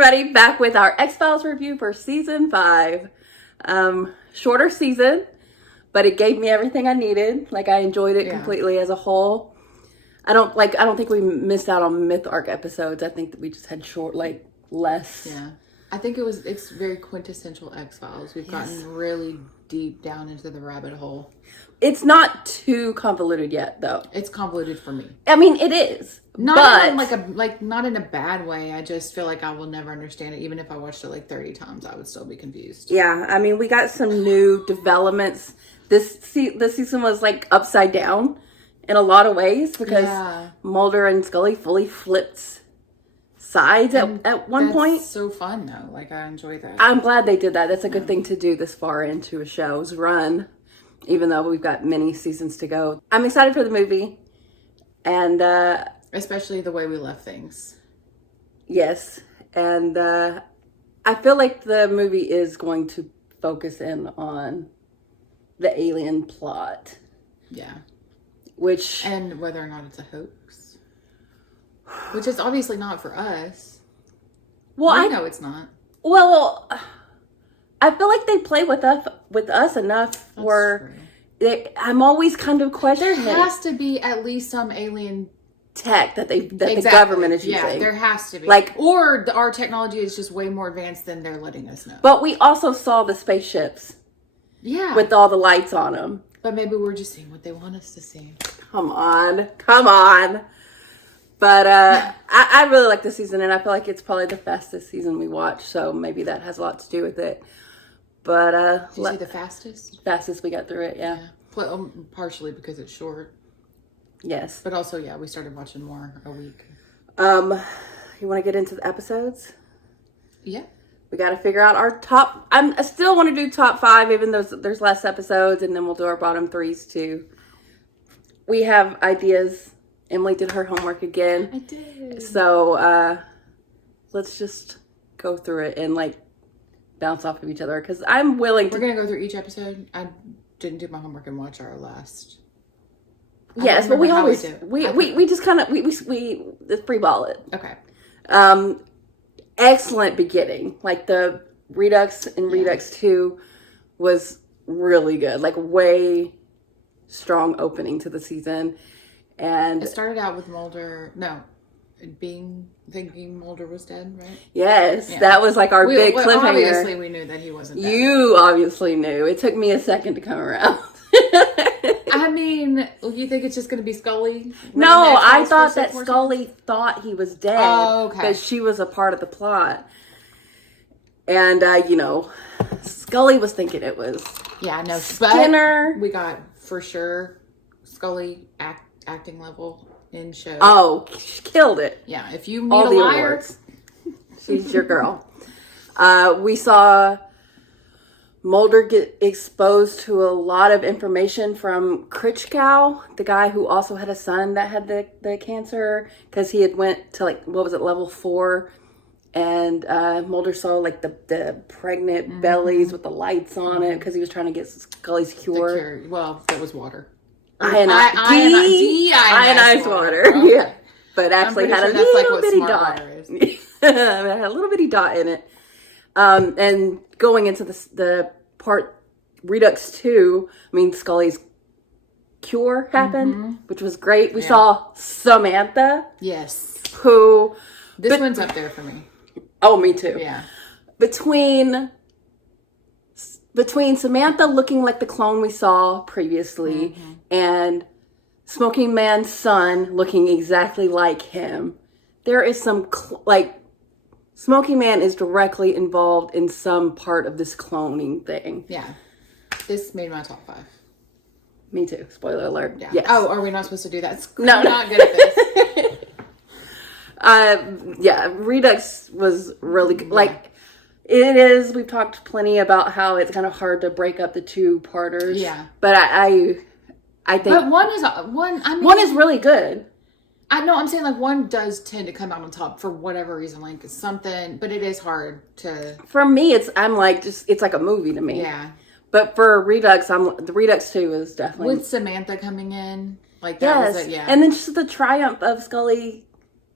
everybody, back with our X-Files review for season 5. Shorter season, but it gave me everything I needed. Like, I enjoyed it completely as a whole. I don't think we missed out on myth arc episodes. I think that we just had less. Yeah. I think it's very quintessential X-Files. We've gotten really deep down into the rabbit hole. It's not too convoluted yet, though. It's convoluted for me. I mean, it is. Not in a bad way. I just feel like I will never understand it. Even if I watched it 30 times, I would still be confused. Yeah, I mean, we got some new developments. This season was upside down in a lot of ways because Mulder and Scully fully flipped sides at one point. So fun though. I enjoy that. I'm glad they did that. That's a good thing to do this far into a show's run, even though we've got many seasons to go. I'm excited for the movie, and especially the way we left things. Yes, and I feel like the movie is going to focus in on the alien plot. Yeah. And whether or not it's a hoax. Which is obviously not for us. Well, I know it's not. Well, I feel like they play with us enough where I'm always kind of questioning. There has to be at least some alien tech that the government is using. Yeah, there has to be. Or our technology is just way more advanced than they're letting us know. But we also saw the spaceships. Yeah. With all the lights on them. But maybe we're just seeing what they want us to see. Come on. But I really like this season, and I feel like it's probably the fastest season we watched, so maybe that has a lot to do with it. But did you say the fastest? Fastest we got through it, yeah. Partially because it's short. Yes. But also, we started watching more a week. You want to get into the episodes? Yeah. We got to figure out our top. I still want to do top 5, even though there's less episodes, and then we'll do our bottom 3s too. We have ideas. Emily did her homework again. I did. So let's just go through it and bounce off of each other because I'm willing to. We're gonna go through each episode. I didn't do my homework and watch our last. Yes, but we always we just kind of we free ball it. Okay. Excellent beginning. The Redux and Redux 2 was really good. Way strong opening to the season. And it started out with Mulder. No, thinking Mulder was dead, right? Yes, that was our big cliffhanger. Obviously, we knew that he wasn't dead. You obviously knew. It took me a second to come around. I mean, you think it's just going to be Scully? No, I thought that Scully thought he was dead. Oh, okay. But she was a part of the plot. And, Scully was thinking it was Skinner. But we got, for sure, Scully acting level in show. Oh, she killed it. Yeah, if you need a liar, awards. She's your girl. We saw Mulder get exposed to a lot of information from Critchcow, the guy who also had a son that had the cancer, because he had went to level 4, and Mulder saw the pregnant bellies with the lights on it because he was trying to get Scully's cure. Well, that was water. Ionized water. Okay. Yeah. But actually had a little bitty dot. Had a little bitty dot in it. And going into the part Redux 2, Scully's cure happened, which was great. We saw Samantha. Yes. Who... This one's up there for me. Oh, me too. Yeah. Between Samantha looking like the clone we saw previously and Smoking Man's son looking exactly like him, there is some, Smoking Man is directly involved in some part of this cloning thing. Yeah. This made my top 5. Me too. Spoiler alert. Yeah. Yes. Oh, are we not supposed to do that? No. I'm not good at this. Redux was really good. It is. We've talked plenty about how it's kind of hard to break up the 2-parters. Yeah. But I think. But one is really good. I know. I'm saying one does tend to come out on top for whatever reason, something. But it is hard to. For me, it's like a movie to me. Yeah. But for Redux, the Redux 2 is definitely with Samantha coming in. That was it. Yeah. And then just the triumph of Scully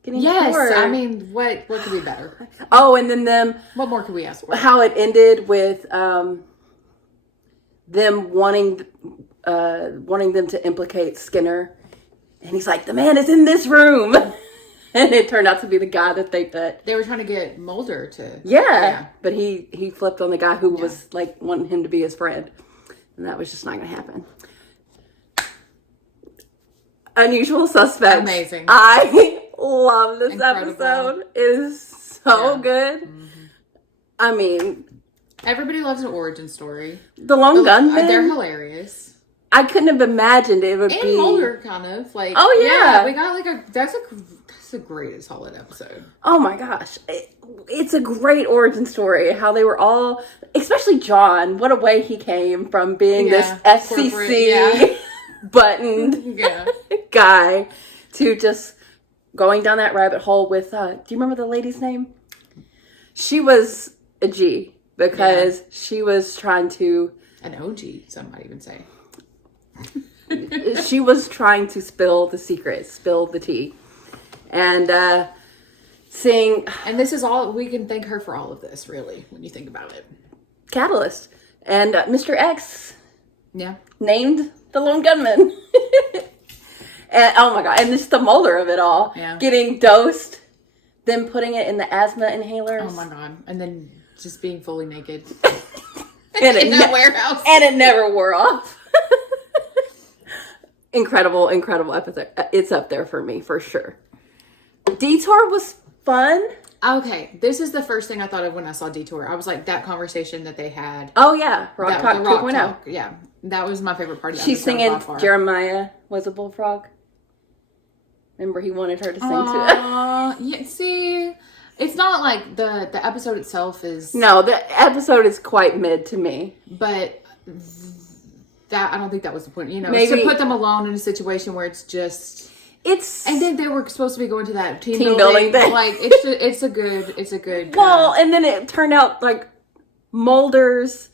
getting Yes, cured. I mean, what could be better? Oh, and then What more could we ask for? how it ended with them wanting them to implicate Skinner, and he's like, the man is in this room. And it turned out to be the guy that they were trying to get Mulder to. Yeah. But he flipped on the guy who was like wanting him to be his friend. And that was just not going to happen. Unusual Suspects. Amazing. I love this Incredible. episode. It is so good. Mm-hmm. I mean, everybody loves an origin story. the Lone Gunman. They're hilarious. I couldn't have imagined it would And be. Mulder, kind of like. Oh, yeah. we got like that's a great and solid episode. Oh my gosh. It's a great origin story. How they were all, especially John, what a way he came from being this FCC buttoned guy to just going down that rabbit hole with, do you remember the lady's name? She was a G because she was trying to. An OG, some might even say. She was trying to spill the secret, spill the tea. And seeing... And this is all... We can thank her for all of this, really, when you think about it. Catalyst. And Mr. X... Yeah. Named the Lone Gunman. And oh my god. And just the Mulder of it all. Yeah. Getting dosed. Then putting it in the asthma inhalers. Oh my god. And then just being fully naked. And in that warehouse. And it never wore off. Incredible episode. It's up there for me, for sure. Detour was fun. Okay, this is the first thing I thought of when I saw Detour. I was like, that conversation that they had. Oh, yeah. Rock Talk the Rock 2.0. Talk, yeah. That was my favorite part of that. She's singing Jeremiah Was a Bullfrog. Remember, he wanted her to sing to yeah, see, it's not like the episode itself is... No, the episode is quite mid to me. But that I don't think that was the point. You know, Maybe, to put them alone in a situation where it's just... It's... And then they were supposed to be going to that team building thing. Like, it's a good... Well, and then it turned out, like, Mulder's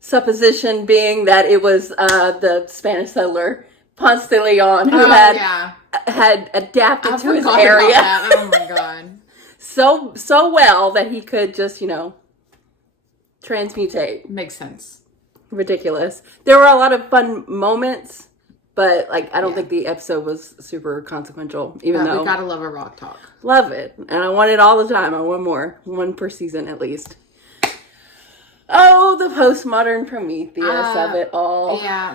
supposition being that it was the Spanish settler, Ponce de Leon, who had adapted to his area. Oh, my God. so well that he could just, transmutate. Makes sense. Ridiculous. There were a lot of fun moments, but I don't think the episode was super consequential, even though we gotta love a Rock Talk. Love it. And I want it all the time. I want more. One per season at least. Oh, the postmodern Prometheus of it all. Yeah,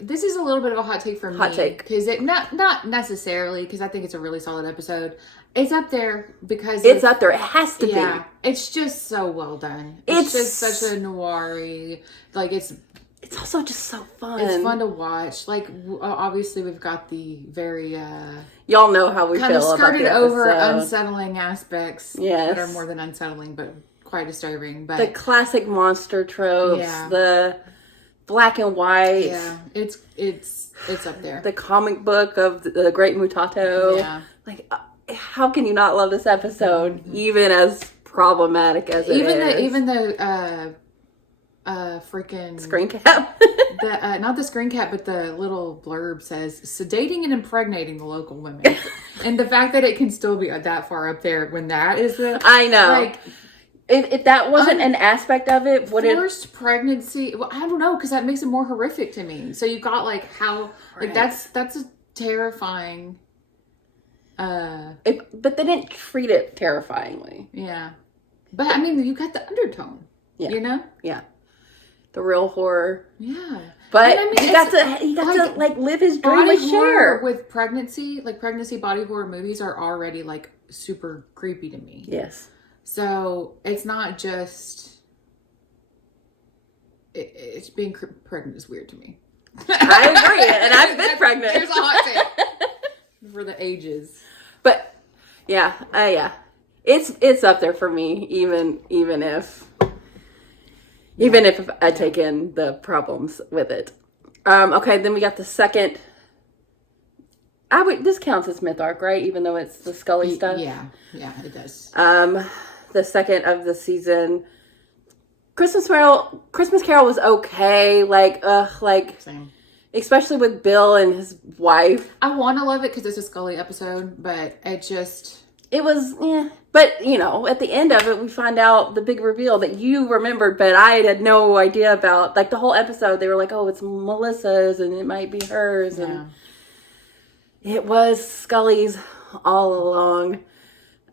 this is a little bit of a hot take for me. Hot take. Because not necessarily, because I think it's a really solid episode. It's up there because... It's up there. It has to be. Yeah, it's just so well done. It's just such a noir-y... It's also just so fun. It's fun to watch. Obviously, we've got the very... Y'all know how we feel about the episode. Kind of skirted over unsettling aspects. Yes. That are more than unsettling, but quite disturbing. But the classic monster tropes. Yeah. The black and white. Yeah, it's up there. The comic book of the Great Mutato. Yeah. How can you not love this episode, even as problematic as it is? Even the freaking screen cap. Not the screen cap, but the little blurb says sedating and impregnating the local women, and the fact that it can still be that far up there when that is the... I know. If that wasn't an aspect of it, would it... Forced pregnancy... Well, I don't know, because that makes it more horrific to me. So you've got, how... Right. That's a terrifying... but they didn't treat it terrifyingly. Yeah. But, I mean, you got the undertone. Yeah. You know? Yeah. The real horror. Yeah. But he got to live his dream and share. With pregnancy, pregnancy body horror movies are already, super creepy to me. Yes. So, it's not just... It's being pregnant is weird to me. I agree, and I've been pregnant. There's a hot take. For the ages. But, yeah. It's up there for me, even if I take in the problems with it. Okay, then we got the second... this counts as myth arc, right? Even though it's the Scully stuff? Yeah, it does. The second of the season. Christmas Carol was okay. Same. especially with Bill and his wife. I want to love it because it's a Scully episode, but it was, yeah. But, you know, at the end of it, we find out the big reveal that you remembered, but I had no idea about. Like, the whole episode, they were like, oh, it's Melissa's, and it might be hers. Yeah. And it was Scully's all along.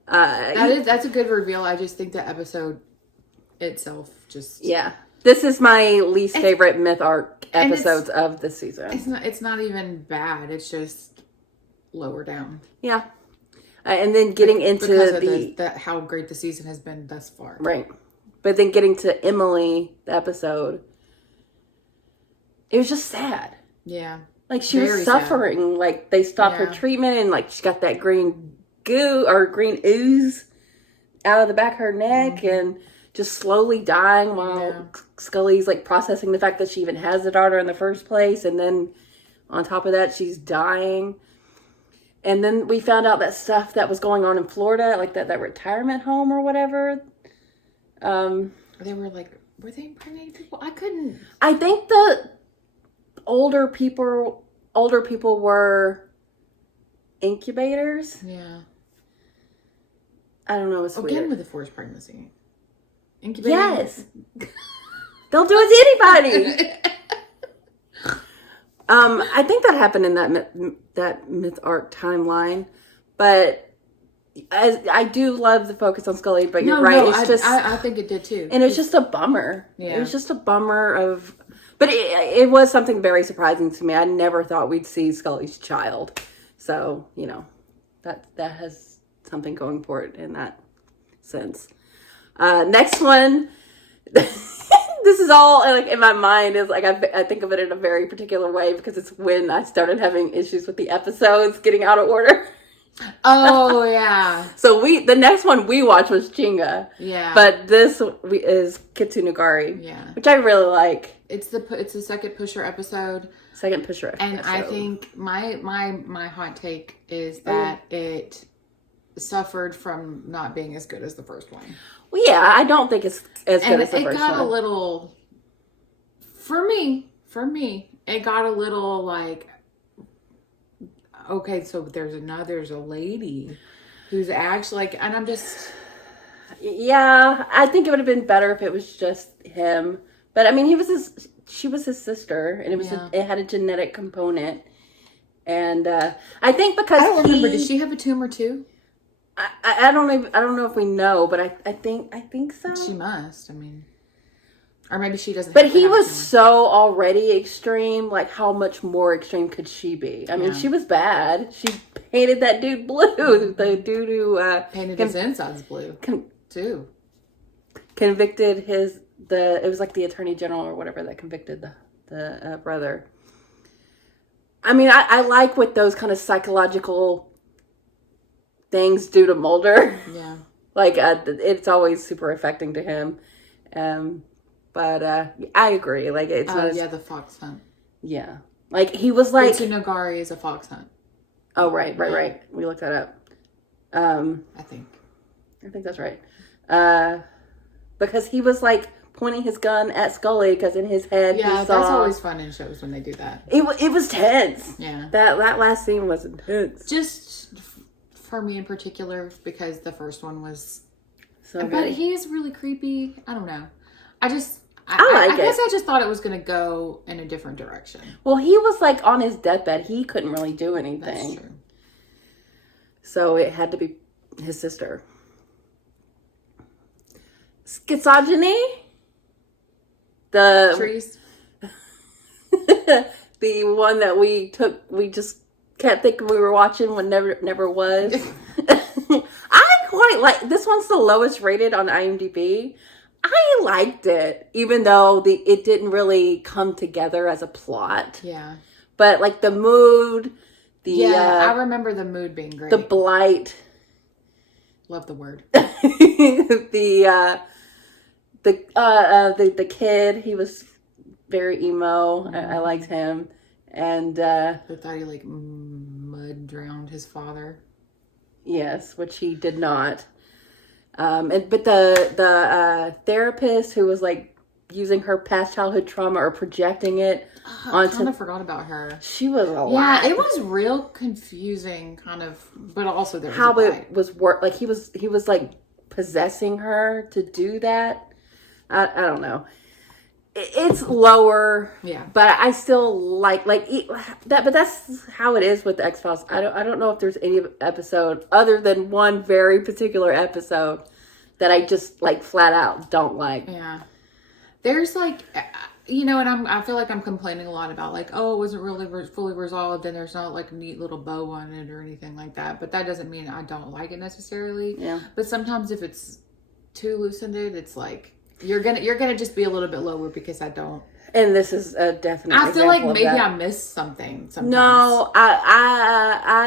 That's a good reveal. I just think the episode itself just... Yeah. This is my least favorite myth arc episodes of the season. It's not even bad. It's just lower down. Yeah. And then getting into because of how great the season has been thus far. Right. But then getting to Emily, the episode, it was just sad. Yeah. Like, she was suffering. Sad. Like, they stopped her treatment, and, like, she got that green goo or green ooze out of the back of her neck, and just slowly dying while Scully's, like, processing the fact that she even has a daughter in the first place. And then on top of that, she's dying. And then we found out that stuff that was going on in Florida, like that retirement home or whatever. They were they impregnating people? I think the older people were incubators. Yeah. I don't know. It's again weird. with a forced pregnancy. Incubating. Yes. They'll do it to anybody. I think that happened in that myth arc timeline, but I do love the focus on Scully. But you're right; it's I think it did too, and it's just a bummer. Yeah. It was just a bummer but it was something very surprising to me. I never thought we'd see Scully's child, so you know that has something going for it in that sense. Next one. This is all like in my mind is like I think of it in a very particular way because it's when I started having issues with the episodes getting out of order. Oh yeah. So the next one we watched was Chinga. Yeah. But this is Kitsunagari. Yeah. Which I really like. It's the second Pusher episode. Second Pusher episode. And I think my hot take is that it suffered from not being as good as the first one. Well, yeah, I don't think it's as good as the first one. It got a little, for me, it got a little like, okay, so there's a lady who's actually like, and I'm just. Yeah, I think it would have been better if it was just him. But I mean, she was his sister, and it had a genetic component. And I think because I don't remember, did she have a tumor too? I don't know if we know, but I think so. She must. I mean, or maybe she doesn't. But he was so already extreme. Like, how much more extreme could she be? I mean, she was bad. She painted that dude blue. The dude who painted his insides blue too. Convicted it was like the attorney general or whatever that convicted the brother. I mean, I like what those kind of psychological things do to Mulder. Yeah. Like, it's always super affecting to him. But I agree. Like, it's not the fox hunt. Yeah. Like, he was like... Kitsunagari is a fox hunt. Oh, right. We looked that up. I think that's right. Because he was, like, pointing his gun at Scully because in his head he saw... that's always fun in shows when they do that. It was tense. Yeah. That last scene was intense. Just... for me in particular, because the first one was so good. But he is really creepy. I don't know. I guess I just thought it was going to go in a different direction. Well, he was like on his deathbed. He couldn't really do anything. That's true. So it had to be his sister. Schizogeny? The trees. The one that we just kept thinking we were watching when never was. I quite like this one's the lowest rated on IMDb. I liked it, even though it didn't really come together as a plot. Yeah. But like the mood, I remember the mood being great. The blight. Love the word. the kid, he was very emo. Mm-hmm. I liked him. And I thought he like mud drowned his father. Yes, which he did not. But the therapist who was like using her past childhood trauma or projecting it I onto. kind of forgot about her. She was a lot. Yeah, it was real confusing, kind of, but also there was how a it was like he was like possessing her to do that. I don't know. It's lower, yeah, but I still like that. But that's how it is with the X-Files. I don't know if there's any episode other than one very particular episode that I just like flat out don't like. Yeah, there's like, and I feel like I'm complaining a lot about like, oh, it wasn't really fully resolved, and there's not like a neat little bow on it or anything like that. But that doesn't mean I don't like it necessarily. Yeah. But sometimes if it's too loose-ended, it's like you're gonna just be a little bit lower because I don't. And this is a definite. I feel like maybe that. I missed something. Sometimes. No,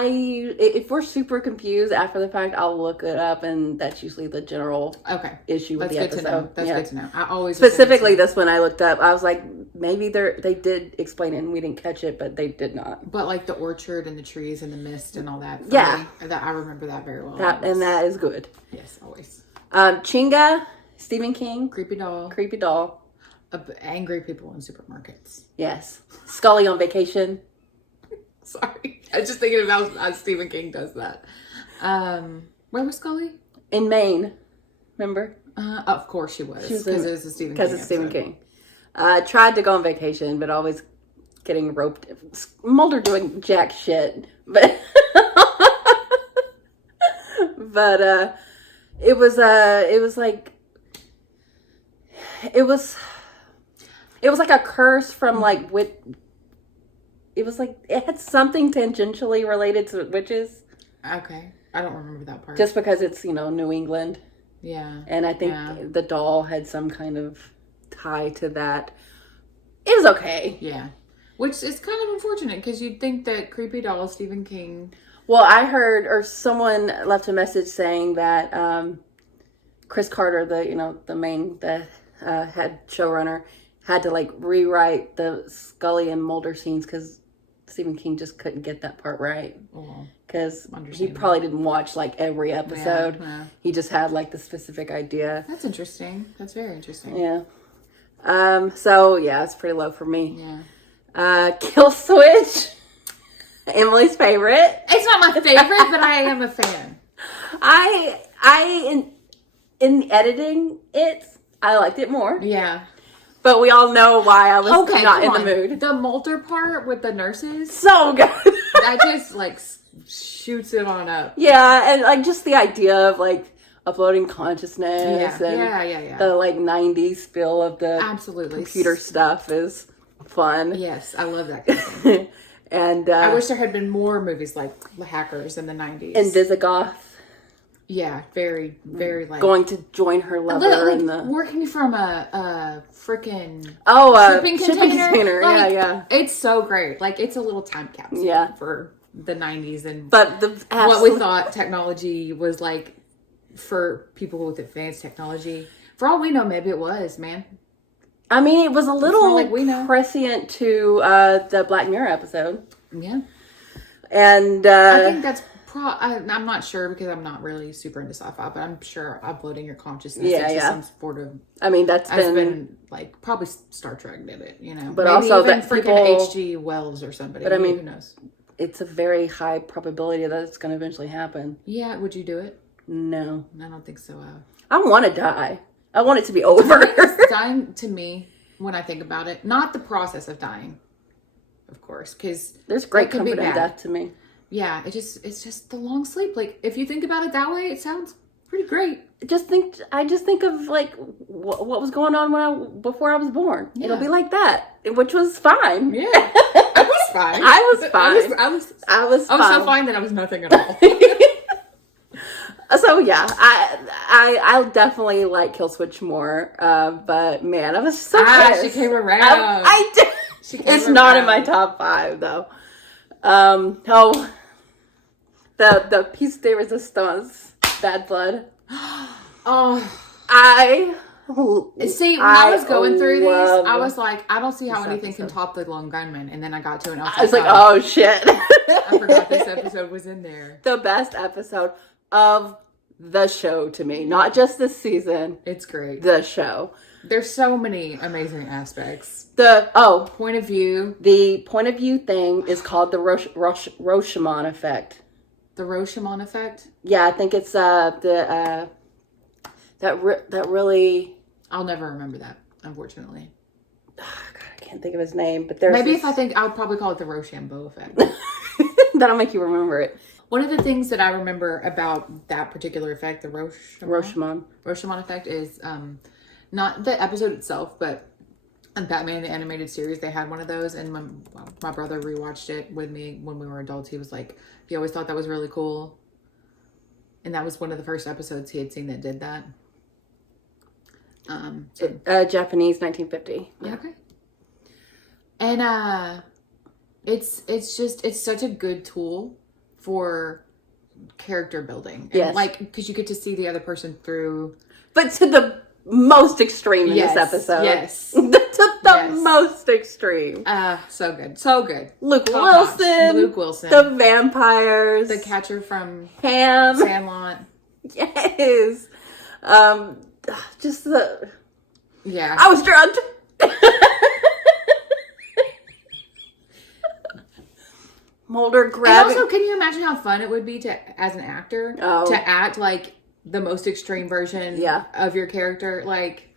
if we're super confused after the fact, I'll look it up, and that's usually the general issue with the episode. That's good to know. I always specifically this one I looked up. I was like, maybe they did explain it and we didn't catch it, but they did not. But like the orchard and the trees and the mist and all that. Yeah, that I remember that very well. And that is good. Yes, always. Chinga, Stephen King, creepy doll. Angry people in supermarkets. Yes. Scully on vacation. Sorry. I was just thinking about how Stephen King does that. Where was Scully? In Maine. Remember? Of course she was. Because it was a Stephen King. Because it's Stephen King. Tried to go on vacation, but always getting roped. Mulder doing jack shit. But it was like a curse from like it was like it had something tangentially related to witches. Okay. I don't remember that part. Just because it's, New England. Yeah. And I think the doll had some kind of tie to that. It was okay. Yeah. Which is kind of unfortunate because you'd think that creepy doll Stephen King. Well, I heard, or someone left a message saying that Chris Carter, the main head showrunner, had to like rewrite the Scully and Mulder scenes because Stephen King just couldn't get that part right. Because he probably didn't watch like every episode. Yeah. He just had like the specific idea. That's interesting. That's very interesting. Yeah. So yeah, it's pretty low for me. Yeah. Kill Switch. Emily's favorite. It's not my favorite, but I am a fan. In editing it, I liked it more. Yeah. But we all know why I was not in the mood. The Mulder part with the nurses. So good. That just like shoots it on up. Yeah, and like just the idea of like uploading consciousness and the like 90s feel of the computer stuff is fun. Yes, I love that kind of thing. And I wish there had been more movies like The Hackers in the 90s. And Visigoth. Yeah, very, very like going to join her lover in the working from a freaking shipping container. Like, yeah. It's so great. Like it's a little time capsule for the 90s and what we thought technology was like for people with advanced technology. For all we know, maybe it was, man. I mean, it was a little prescient to the Black Mirror episode. Yeah. And I think that's I'm not sure because I'm not really super into sci-fi, but I'm sure uploading your consciousness into some sort of. I mean, that's been like probably Star Trek did it, But maybe also even that freaking H.G. Wells or somebody. But I mean, who knows? It's a very high probability that it's going to eventually happen. Yeah, would you do it? No, I don't think so. I want to die. I want it to be over. Dying to me, when I think about it, not the process of dying, of course, because there's great comfort in death to me. Yeah, it's just the long sleep. Like if you think about it that way, it sounds pretty great. I just think of like what was going on before I was born. Yeah. It'll be like that, which was fine. Yeah, I was fine. I was fine. I was so fine that I was nothing at all. So yeah, I definitely like Kill Switch more. But man, I was so pissed. She came around. I did. It's not in my top 5 though. The piece de resistance, Bad Blood. I see. When I was going through these, I was like, I don't see how anything can top the Lone Gunman. And then I got to it, and I was like, oh shit! I forgot this episode was in there. The best episode of the show to me. Not just this season. It's great. The show. There's so many amazing aspects. Point of view. The point of view thing is called the Rashomon effect. The Rashomon effect? Yeah, I think it's that really. I'll never remember that, unfortunately. Oh, God, I can't think of his name, but there's maybe if I think, I'll probably call it the Rochambeau effect. That'll make you remember it. One of the things that I remember about that particular effect, the Rashomon effect, is not the episode itself, but on Batman the Animated Series, they had one of those, and my brother rewatched it with me when we were adults. He was like, he always thought that was really cool, and that was one of the first episodes he had seen that did that. Japanese 1950. Yeah. Okay. And it's such a good tool for character building. And yes. Like, because you get to see the other person through. But to the most extreme in this episode. Yes. To the most extreme. So good. So good. Luke Wilson. The vampires. The catcher from Ham. Sandlot. Yes. Just the... Yeah. I was drugged. Mulder grabbing... And also, can you imagine how fun it would be as an actor, to act like the most extreme version of your character? Like,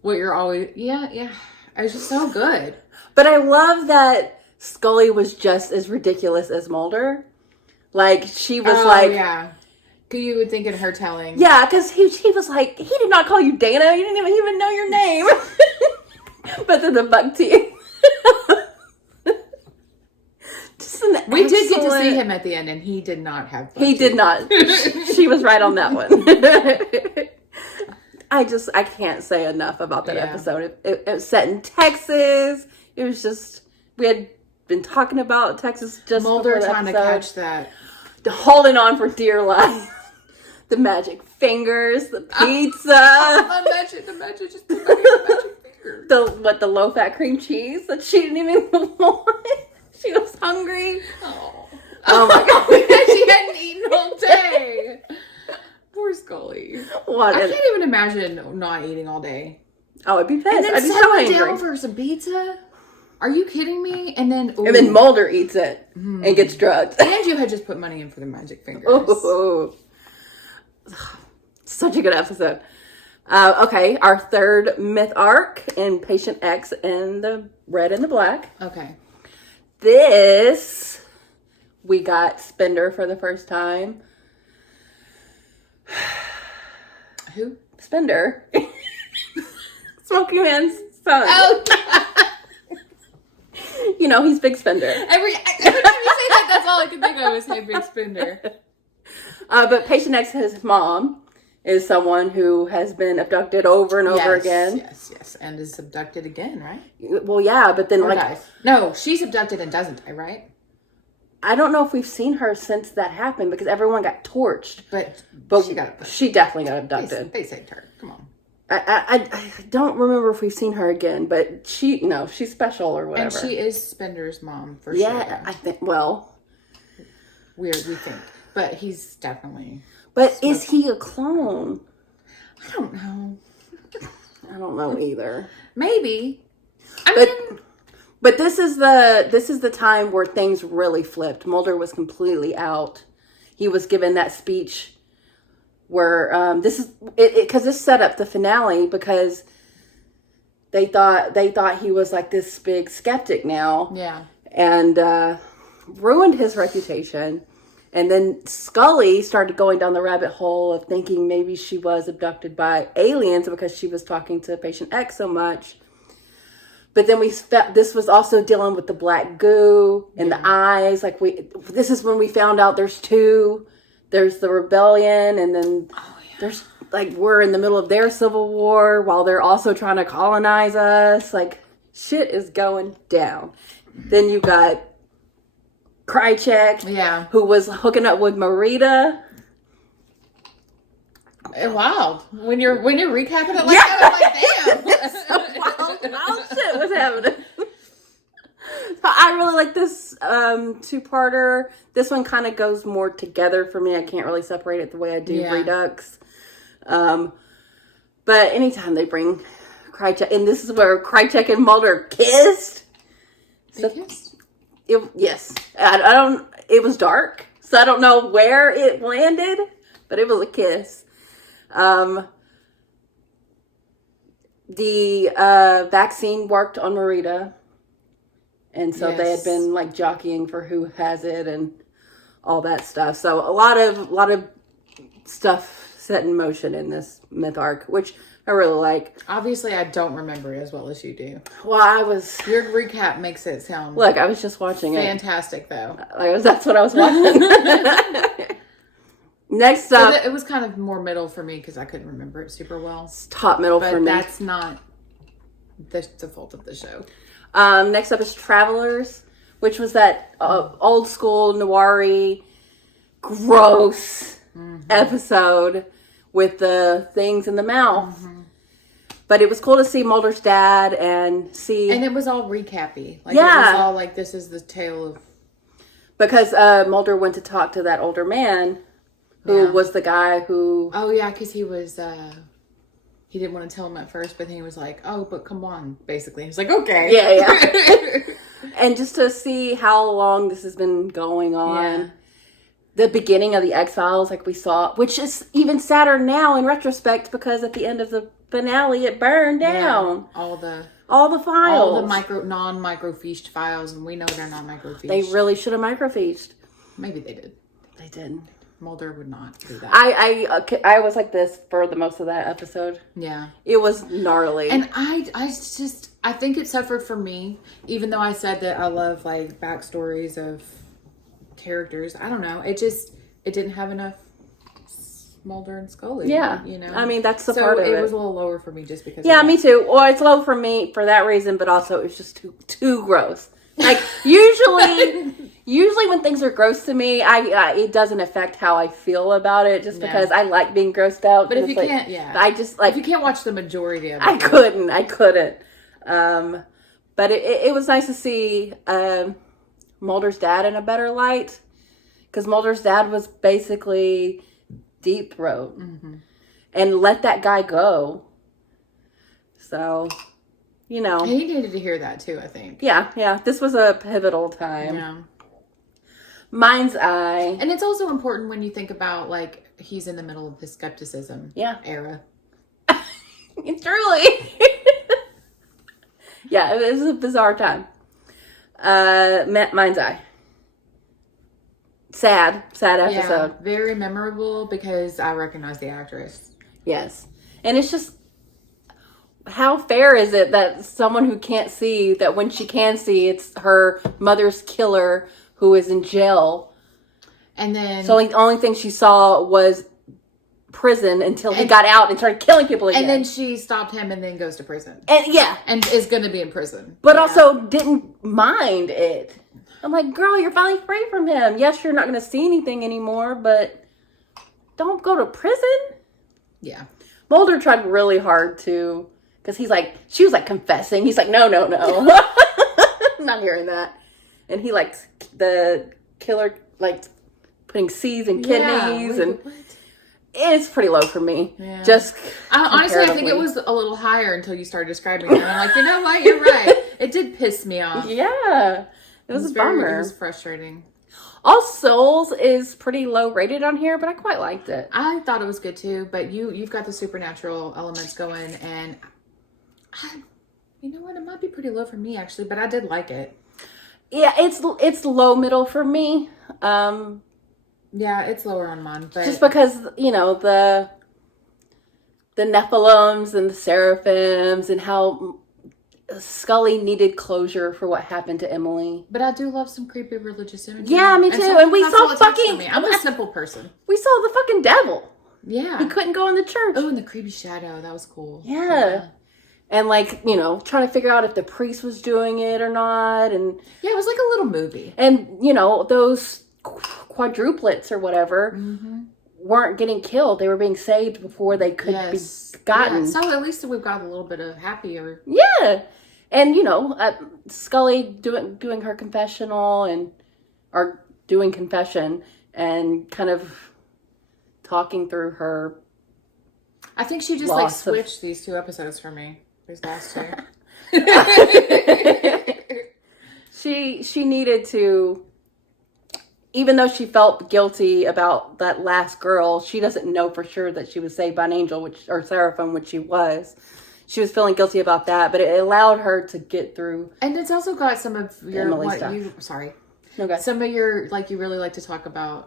what you're always... Yeah. It's just so good. But I love that Scully was just as ridiculous as Mulder. Like, she was yeah. You would think in her telling. Yeah, because he was like, he did not call you Dana. You didn't even know your name. But then the buck teeth. We did get to see him at the end, and he did not have buck teeth. Did not. She was right on that one. I can't say enough about that episode. It was set in Texas. It was just, we had been talking about Texas just Mulder trying to catch that. Holding on for dear life. The magic fingers, the pizza. The magic fingers. The low-fat cream cheese that she didn't even want. She was hungry. Oh my God. She hadn't eaten all day. Poor Scully. I can't even imagine not eating all day. Oh, I'd be pissed. And then I'd be so angry. down for some pizza? Are you kidding me? And then Mulder eats it and gets drugged. And you had just put money in for the magic fingers. Ooh. Such a good episode. Okay, our third myth arc in Patient X and the Red and the Black. Okay. This, we got Spender for the first time. Who? Spender. Smoky Man's son. Oh, you know, he's Big Spender. Every time you say that, that's all I can think of is hey, Big Spender. But Patient X, his mom, is someone who has been abducted over and over again. Yes. And is abducted again, right? Well, yeah, but then dies. No, she's abducted and doesn't die, right? I don't know if we've seen her since that happened because everyone got torched. But she definitely got abducted. They saved her. Come on. I don't remember if we've seen her again, but she's special or whatever. And she is Spender's mom for sure. Yeah, I think. Well, we think, but he's definitely. But is he a clone? I don't know. I don't know either. Maybe. But this is the time where things really flipped. Mulder was completely out. He was given that speech where this is it because this set up the finale because they thought he was like this big skeptic now. Yeah. And ruined his reputation. And then Scully started going down the rabbit hole of thinking maybe she was abducted by aliens because she was talking to Patient X so much. But then this was also dealing with the black goo and the eyes. Like this is when we found out there's two. There's the rebellion, and then there's like we're in the middle of their civil war while they're also trying to colonize us. Like shit is going down. Then you got Krychek, who was hooking up with Marita. Wow. When you're recapping it like that, I'm like, damn. Wild shit was happening. I really like this two-parter. This one kind of goes more together for me. I can't really separate it the way I do Redux. But anytime they bring Krychek, and this is where Krychek and Mulder kissed. They kissed? Yes. I don't, it was dark, so I don't know where it landed, but it was a kiss. The vaccine worked on Marita. And so they had been like jockeying for who has it and all that stuff. So a lot of stuff set in motion in this myth arc, which I really like. Obviously, I don't remember it as well as you do. Well, your recap makes it sound. Look, I was just watching fantastic, though. That's what I was watching. Next up, it was kind of more middle for me because I couldn't remember it super well. It's top middle for me. But that's not the fault of the show. Next up is Travelers, which was that old school noir-y, gross episode with the things in the mouth. Mm-hmm. But it was cool to see Mulder's dad and it was all recappy. Like, it was all like, this is the tale of... Because Mulder went to talk to that older man who was the guy who... Oh, yeah, because he was... He didn't want to tell him at first, but then he was like, oh, but come on, basically. He's like, okay. Yeah. And just to see how long this has been going on. Yeah. The beginning of the X-Files, like we saw, which is even sadder now in retrospect because at the end of the finale, it burned down. Yeah, all the files. All the non-microfiched files, and we know they're not microfiched. They really should have microfiched. Maybe they did. They did. Mulder would not do that. I was like this for the most of that episode. Yeah. It was gnarly. And I think it suffered for me, even though I said that I love like backstories of characters. I don't know. It didn't have enough Mulder and Scully. Yeah. You know? I mean, that's the part of it. So it was a little lower for me just because Yeah, me too. Well, it's low for me for that reason, but also it was just too gross. Like, usually when things are gross to me, it doesn't affect how I feel about it, just because I like being grossed out. But if you can't, if you can't watch the majority of it, I couldn't. But it was nice to see Mulder's dad in a better light, because Mulder's dad was basically Deep Throat and let that guy go. So. You know. He needed to hear that too, I think. Yeah. This was a pivotal time. Yeah. Mind's Eye. And it's also important when you think about, like, he's in the middle of his skepticism era. It's truly. Yeah, it was a bizarre time. Mind's Eye. Sad episode. Yeah, very memorable because I recognize the actress. Yes. And it's just... How fair is it that someone who can't see, that when she can see, it's her mother's killer who is in jail? And then... So the only thing she saw was prison until he got out and started killing people again. And then she stopped him and then goes to prison. And is going to be in prison. But also didn't mind it. I'm like, girl, you're finally free from him. Yes, you're not going to see anything anymore, but don't go to prison. Yeah. Mulder tried really hard to... Because she was like confessing. He's like, no. I'm not hearing that. And he likes the killer, like putting C's in kidneys. And it's pretty low for me. Yeah. Just honestly, I think it was a little higher until you started describing it. And I'm like, you know what? You're right. It did piss me off. Yeah. It was a bummer. It was frustrating. All Souls is pretty low rated on here, but I quite liked it. I thought it was good too, but you've got the supernatural elements going, and... you know what? It might be pretty low for me, actually, but I did like it. Yeah, it's low middle for me. Yeah, it's lower on mine, but just because the Nephilims and the Seraphims and how Scully needed closure for what happened to Emily. But I do love some creepy religious imagery. Yeah, me too. And we saw fucking... I'm a simple person. We saw the fucking devil. Yeah. He couldn't go in the church. Oh, and the creepy shadow. That was cool. Yeah. And trying to figure out if the priest was doing it or not. And yeah, it was like a little movie. And, those quadruplets or whatever weren't getting killed. They were being saved before they could be gotten. Yeah. So at least we've got a little bit of happier. Yeah. And, Scully doing her confession and kind of talking through her. I think she just switched these 2 episodes for me. These last 2. She needed to, even though she felt guilty about that last girl, she doesn't know for sure that she was saved by an angel, or seraphim, which she was. She was feeling guilty about that, but it allowed her to get through. And it's also got some of your Okay. Some of your you really like to talk about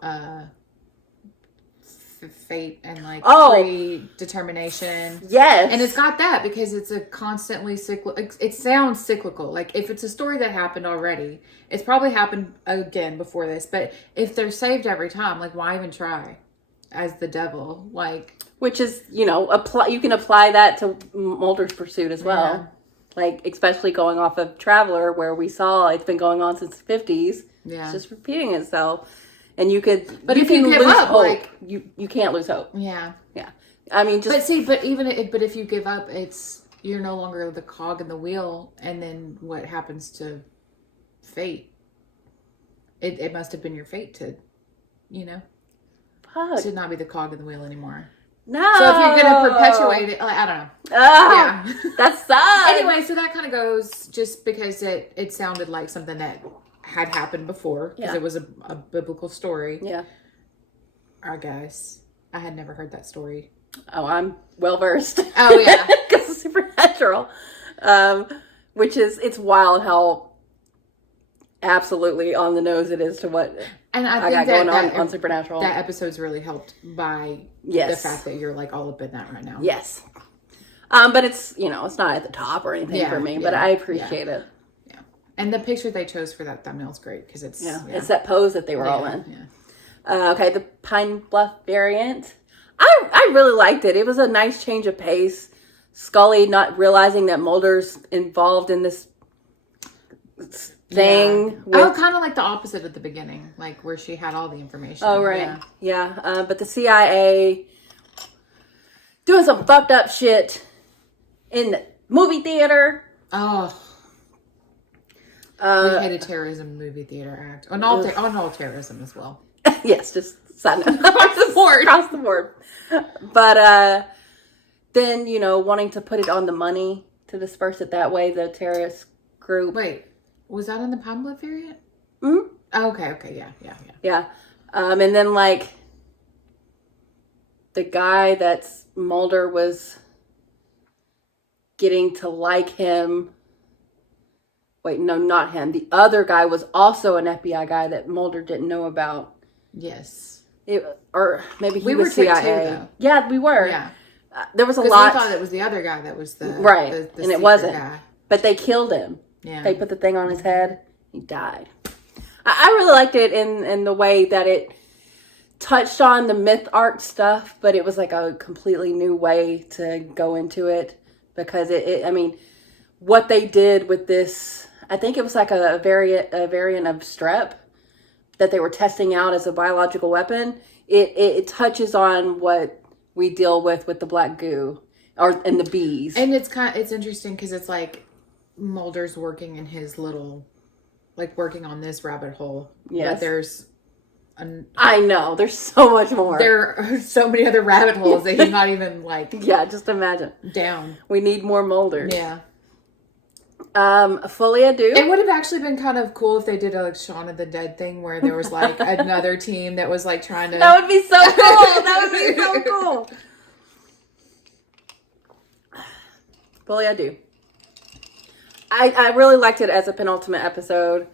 fate and predetermination. Yes. And it's got that because it's a constantly it sounds cyclical. Like if it's a story that happened already, it's probably happened again before this. But if they're saved every time, why even try as the devil? Which is, you can apply that to Mulder's pursuit as well. Yeah. Especially going off of Traveler, where we saw it's been going on since the 50s. Yeah. It's just repeating itself. And you could, but if you give lose up, hope. You can't lose hope. Yeah. Yeah. I mean, but if you give up, you're no longer the cog in the wheel. And then what happens to fate? It must have been your fate to not be the cog in the wheel anymore. No. So if you're going to perpetuate it, I don't know. Yeah. That sucks. Anyway, so that kind of goes just because it sounded like something that had happened before because it was a biblical story. Yeah. I guess. I had never heard that story. Oh, I'm well versed. Oh, yeah. Because it's supernatural. Which is, it's wild how absolutely on the nose it is to what I got going on Supernatural. That episode's really helped by the fact that you're all up in that right now. Yes. But it's, it's not at the top or anything for me, but I appreciate it. Yeah. And the picture they chose for that thumbnail is great because it's... It's that pose that they were all in. Yeah. Okay, the Pine Bluff variant. I really liked it. It was a nice change of pace. Scully not realizing that Mulder's involved in this thing. Yeah. Kind of like the opposite at the beginning, where she had all the information. Oh, right. Yeah. But the CIA doing some fucked up shit in the movie theater. Oh. We hated terrorism movie theater act. On all terrorism as well. Yes, just side note. Across the board. But then, wanting to put it on the money to disperse it that way, the terrorist group. Wait. Was that in the Pine Bluff variant? Mm-hmm. Oh, okay, yeah. And then, the guy that's Mulder was getting to like him. Wait, no, not him. The other guy was also an FBI guy that Mulder didn't know about. Yes. Or maybe he was CIA. Too, though. Yeah, we were. Yeah. There was a lot. We thought it was the other guy that was the... Right, and it wasn't. Guy. But they killed him. Yeah. They put the thing on his head. He died. I really liked it in the way that it touched on the myth art stuff, but it was a completely new way to go into it because what they did with this, I think it was a variant of strep that they were testing out as a biological weapon. It touches on what we deal with the black goo and the bees. And it's interesting because it's Mulder's working in his little, working on this rabbit hole. Yes. But there's... I know. There's so much more. There are so many other rabbit holes that he's not even, Yeah, just imagine. Down. We need more Mulders. Yeah. Folie deux. It would have actually been kind of cool if they did a Shaun of the Dead thing where there was, another team that was, trying to... That would be so cool. That would be so cool. Folie deux. I really liked it as a penultimate episode.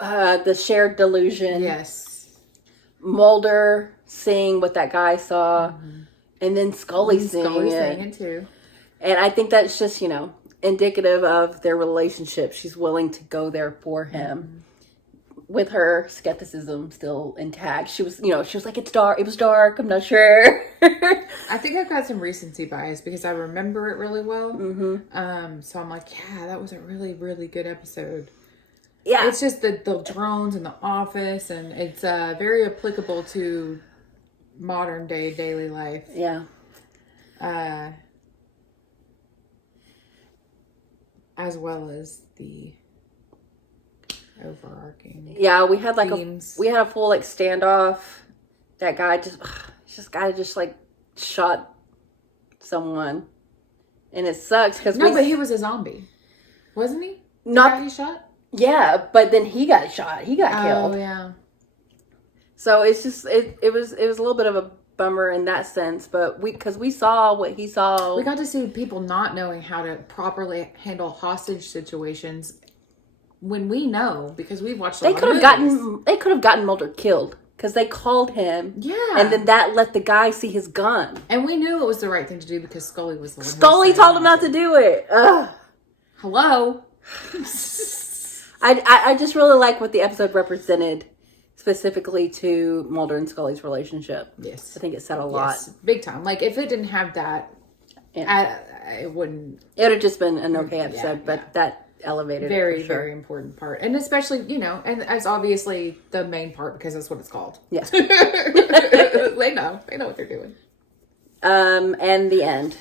The shared delusion. Yes. Mulder seeing what that guy saw. Mm-hmm. And then Scully seeing it too. And I think that's just, indicative of their relationship. She's willing to go there for him. Mm-hmm. With her skepticism still intact. She was like, it's dark. It was dark. I'm not sure. I think I've got some recency bias because I remember it really well. Mm-hmm. So I'm yeah, that was a really, really good episode. Yeah. It's just the drones in the office, and it's very applicable to modern day daily life. Yeah. I as well as the overarching. Yeah, we had like themes. we had a full like standoff. That guy just like shot someone, and it sucks because but he was a zombie, wasn't he? Not he shot. Yeah, but then he got shot. He got killed. Oh yeah. So it's just it was a little bit of a bummer in that sense, but because we saw what he saw. We got to see people not knowing how to properly handle hostage situations when we know, because we've watched they could have gotten Mulder killed because they called him. Yeah. And then that let the guy see his gun. And we knew it was the right thing to do because Scully was the one Scully told him not to do it. Ugh. Hello. I just really like what the episode represented, specifically to Mulder and Scully's relationship. Yes. I think it said a lot. Yes, big time. Like, if it didn't have that, it wouldn't... It would have just been an okay episode, but that elevated very, it for sure. Very important part. And especially, and it's obviously the main part because that's what it's called. Yeah. They know what they're doing. And the end.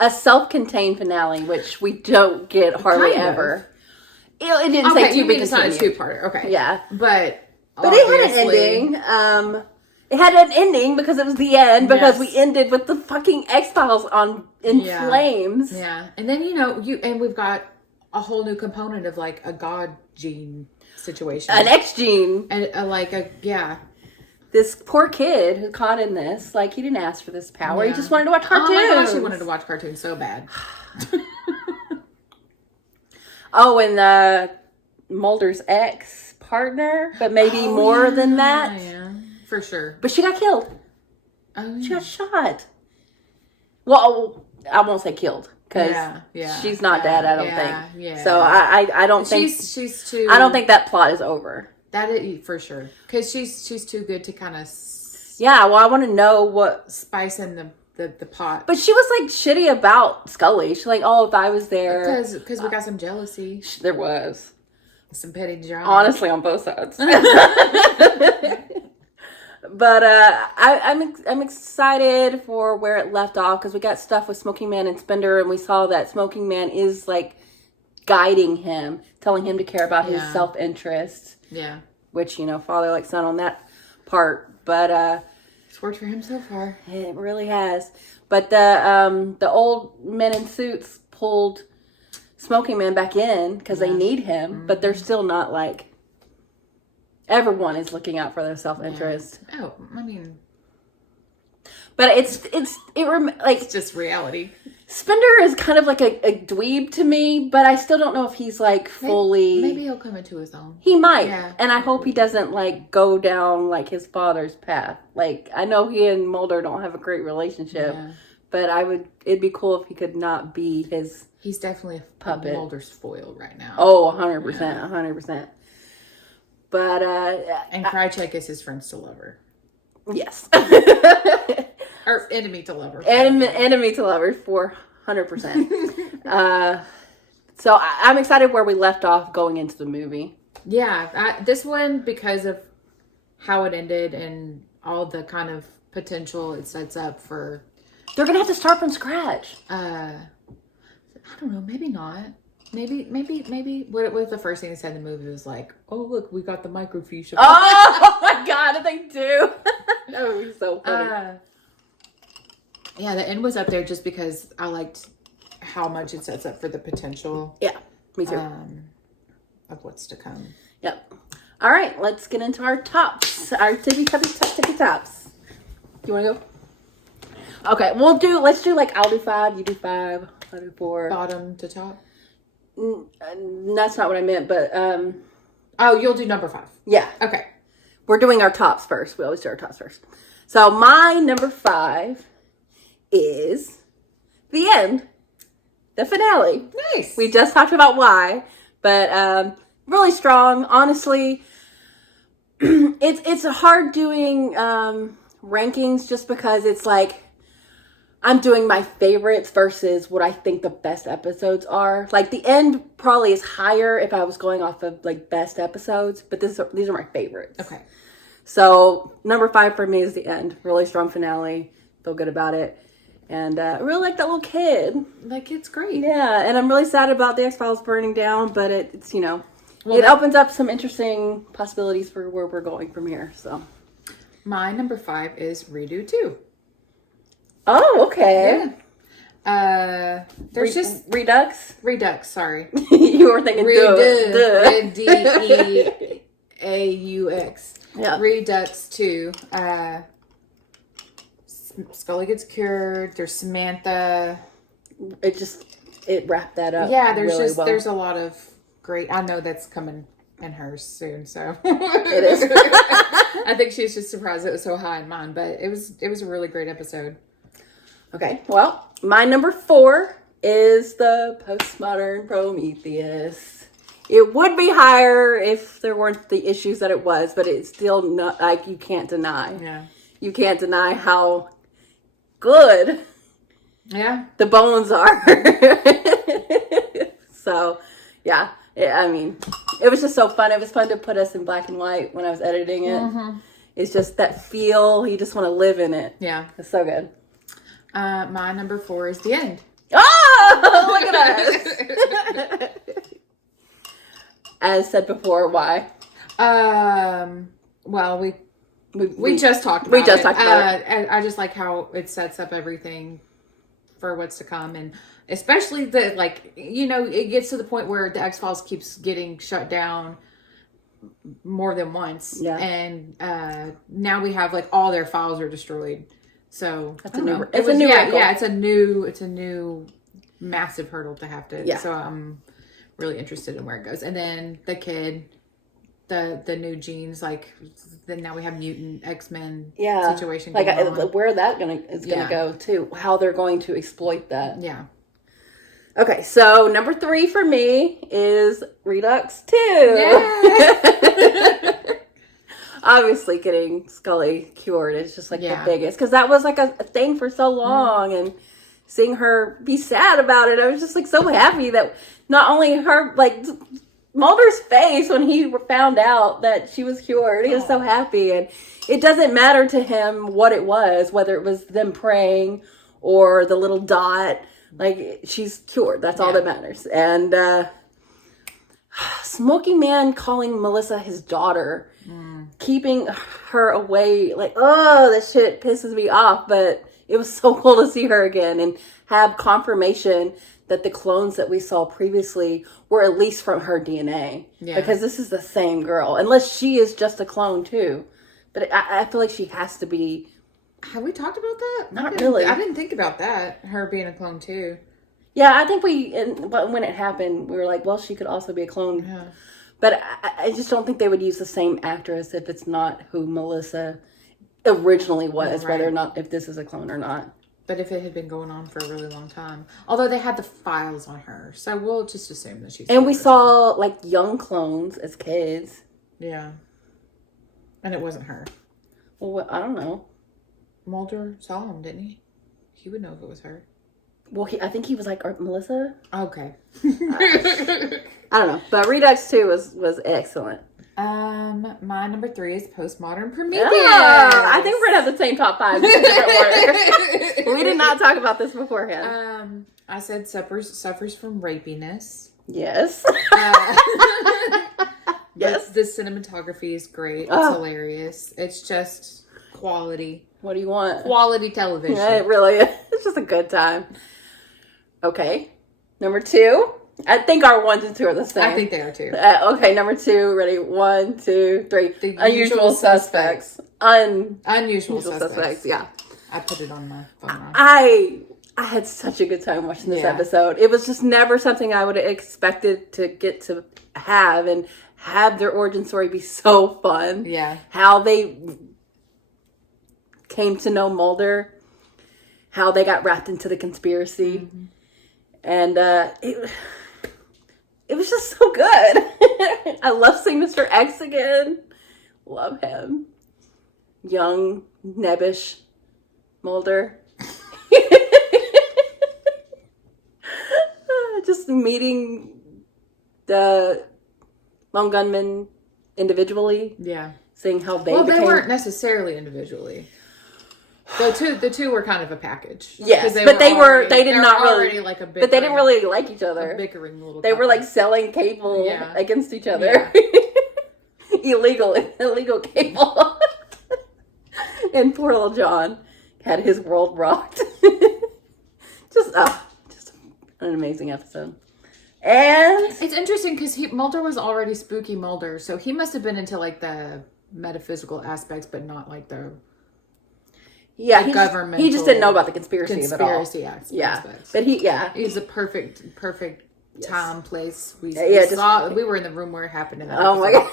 A self-contained finale, which we don't get hardly ever. It didn't say to be continued. It's not a two-parter. Okay. Yeah. But it had an ending. It had an ending because it was the end, because we ended with the fucking X-Files in flames. Yeah. And then, and we've got a whole new component of like a God gene situation. An X gene. And this poor kid who caught in this, like, he didn't ask for this power. He just wanted to watch cartoons. Oh my gosh, he wanted to watch cartoons so bad. And Mulder's ex-partner, but maybe more than that. Yeah, for sure. But she got killed. Oh, she got shot. Well, I won't say killed, because she's not dead, I don't think. Yeah. So I don't think... She's too... I don't think that plot is over. That is, for sure. Because she's too good to kind of... Yeah, well, I want to know what... Spice in the pot. But she was, like, shitty about Scully. She's like, if I was there... Because we got some jealousy. There was. Some petty drama. Honestly, on both sides. But I'm excited for where it left off, because we got stuff with Smoking Man and Spender, and we saw that Smoking Man is, like, guiding him, telling him to care about his self-interest. Yeah. Which, father like son on that part. But it's worked for him so far. It really has. But the old men in suits pulled Smoking Man back in because they need him, but they're still not like... Everyone is looking out for their self-interest. Yeah. Oh, I mean... But it's just reality. Spender is kind of like a dweeb to me, but I still don't know if he's like fully... Maybe he'll come into his own. He might. Yeah. And I hope he doesn't like go down like his father's path. Like, I know he and Mulder don't have a great relationship, but it'd be cool if he could not be his... He's definitely a puppet. Mulder's foil right now. Oh, 100%, 100%. But, and Krychek is his friend's to lover. Yes. Or enemy to lover. Enemy to lover, 400%. So I'm excited where we left off going into the movie. Yeah, this one, because of how it ended and all the kind of potential it sets up for... They're going to have to start from scratch. I don't know, maybe not. Maybe. What if the first thing they said in the movie was like, "Oh look, we got the microfiche." Oh my god, they do. That would be so funny. Yeah, the end was up there just because I liked how much it sets up for the potential. Yeah, me too. Of what's to come. Yep. All right, let's get into our tops. Our tippy tops. You want to go? Okay, let's do like, I'll do 5, you do 5, I'll do 4. Bottom to top. That's not what I meant, but you'll do number 5. Yeah. Okay. We're doing our tops first. We always do our tops first. So my number 5 is the end, the finale. Nice. We just talked about why, but really strong. Honestly, it's hard doing rankings just because it's like I'm doing my favorites versus what I think the best episodes are. Like, the end probably is higher if I was going off of, like, best episodes. But these are my favorites. Okay. So, number 5 for me is the end. Really strong finale. Feel good about it. And I really like that little kid. That kid's great. Yeah, and I'm really sad about the X-Files burning down, but it's it opens up some interesting possibilities for where we're going from here. So, my number 5 is Redo 2. Oh, okay. Yeah. There's just Redux. Sorry, you were thinking Redo. Deaux. Yeah. Redux 2. Scully gets cured. There's Samantha. It wrapped that up. Yeah, well. There's a lot of great. I know that's coming in hers soon, so it is. I think she's just surprised it was so high in mine, but it was a really great episode. Okay, well, my number 4 is the Postmodern Prometheus. It would be higher if there weren't the issues that it was, but it's still not, like, you can't deny. Yeah. You can't deny how good the bones are. So, yeah. I mean, it was just so fun. It was fun to put us in black and white when I was editing it. Mm-hmm. It's just that feel. You just want to live in it. Yeah. It's so good. My number 4 is The End. Oh, look at us. As said before, why? Well, we just talked about it. We just talked about it. I just like how it sets up everything for what's to come, and especially it gets to the point where the X-Files keeps getting shut down more than once. Yeah. And now we have all their files are destroyed. So it's a new it's a new massive hurdle to have to. Yeah. So I'm really interested in where it goes. And then the kid, the new genes, then now we have mutant X-Men situation. Where that is gonna go too. How they're going to exploit that. Yeah. Okay, so number 3 for me is Redux 2. Yeah. Obviously, getting Scully cured is just the biggest, because that was a thing for so long, and seeing her be sad about it, I was just so happy that not only her, Mulder's face when he found out that she was cured, he was so happy, and it doesn't matter to him what it was, whether it was them praying or the little dot. She's cured. That's all that matters. And Smoking Man calling Melissa his daughter, keeping her away, this shit pisses me off. But it was so cool to see her again and have confirmation that the clones that we saw previously were at least from her DNA. Yeah. Because this is the same girl. Unless she is just a clone too. But I feel like she has to be. Have we talked about that? Not really. I didn't think about that. Her being a clone too. Yeah, I think when it happened, we were like, well, she could also be a clone. Yeah. But I just don't think they would use the same actress if it's not who Melissa originally was, whether or not, if this is a clone or not. But if it had been going on for a really long time. Although they had the files on her. So we'll just assume that she's. And we saw young clones as kids. Yeah. And it wasn't her. Well, I don't know. Mulder saw him, didn't he? He would know if it was her. Well, I think he was Melissa? Okay. I don't know. But Redux 2 was excellent. My number 3 is Postmodern Prometheus. I think we're going to have the same top 5 in different order. We did not talk about this beforehand. I said suffers from rapiness. Yes. Yes. The cinematography is great. It's hilarious. It's just quality. What do you want? Quality television. Yeah, it really is. It's just a good time. Okay. Number 2. I think our 1 and 2 are the same. I think they are too. Okay, number 2. Ready? 1, 2, 3. The Unusual suspects. Unusual suspects. Yeah. I put it on my phone. I had such a good time watching this episode. It was just never something I would have expected to get to have, and have their origin story be so fun. Yeah. How they came to know Mulder, how they got wrapped into the conspiracy. Mm-hmm. And it was just so good. I love seeing Mr. X again. Love him. Young, nebbish Mulder. Just meeting the Lone Gunmen individually. Yeah. Seeing how they Well, they weren't necessarily individually. The two were kind of a package. Yes, but they didn't really like each other. A bickering little They were like selling cable against each other. Yeah. illegal cable. And poor little John had his world rocked. just an amazing episode. And it's interesting because Mulder was already spooky Mulder, so he must have been into like the metaphysical aspects, but not like the government. He just didn't know about the conspiracy at all. Aspects. Yeah, but he's a perfect time, place. We were in the room where it happened. Oh my god!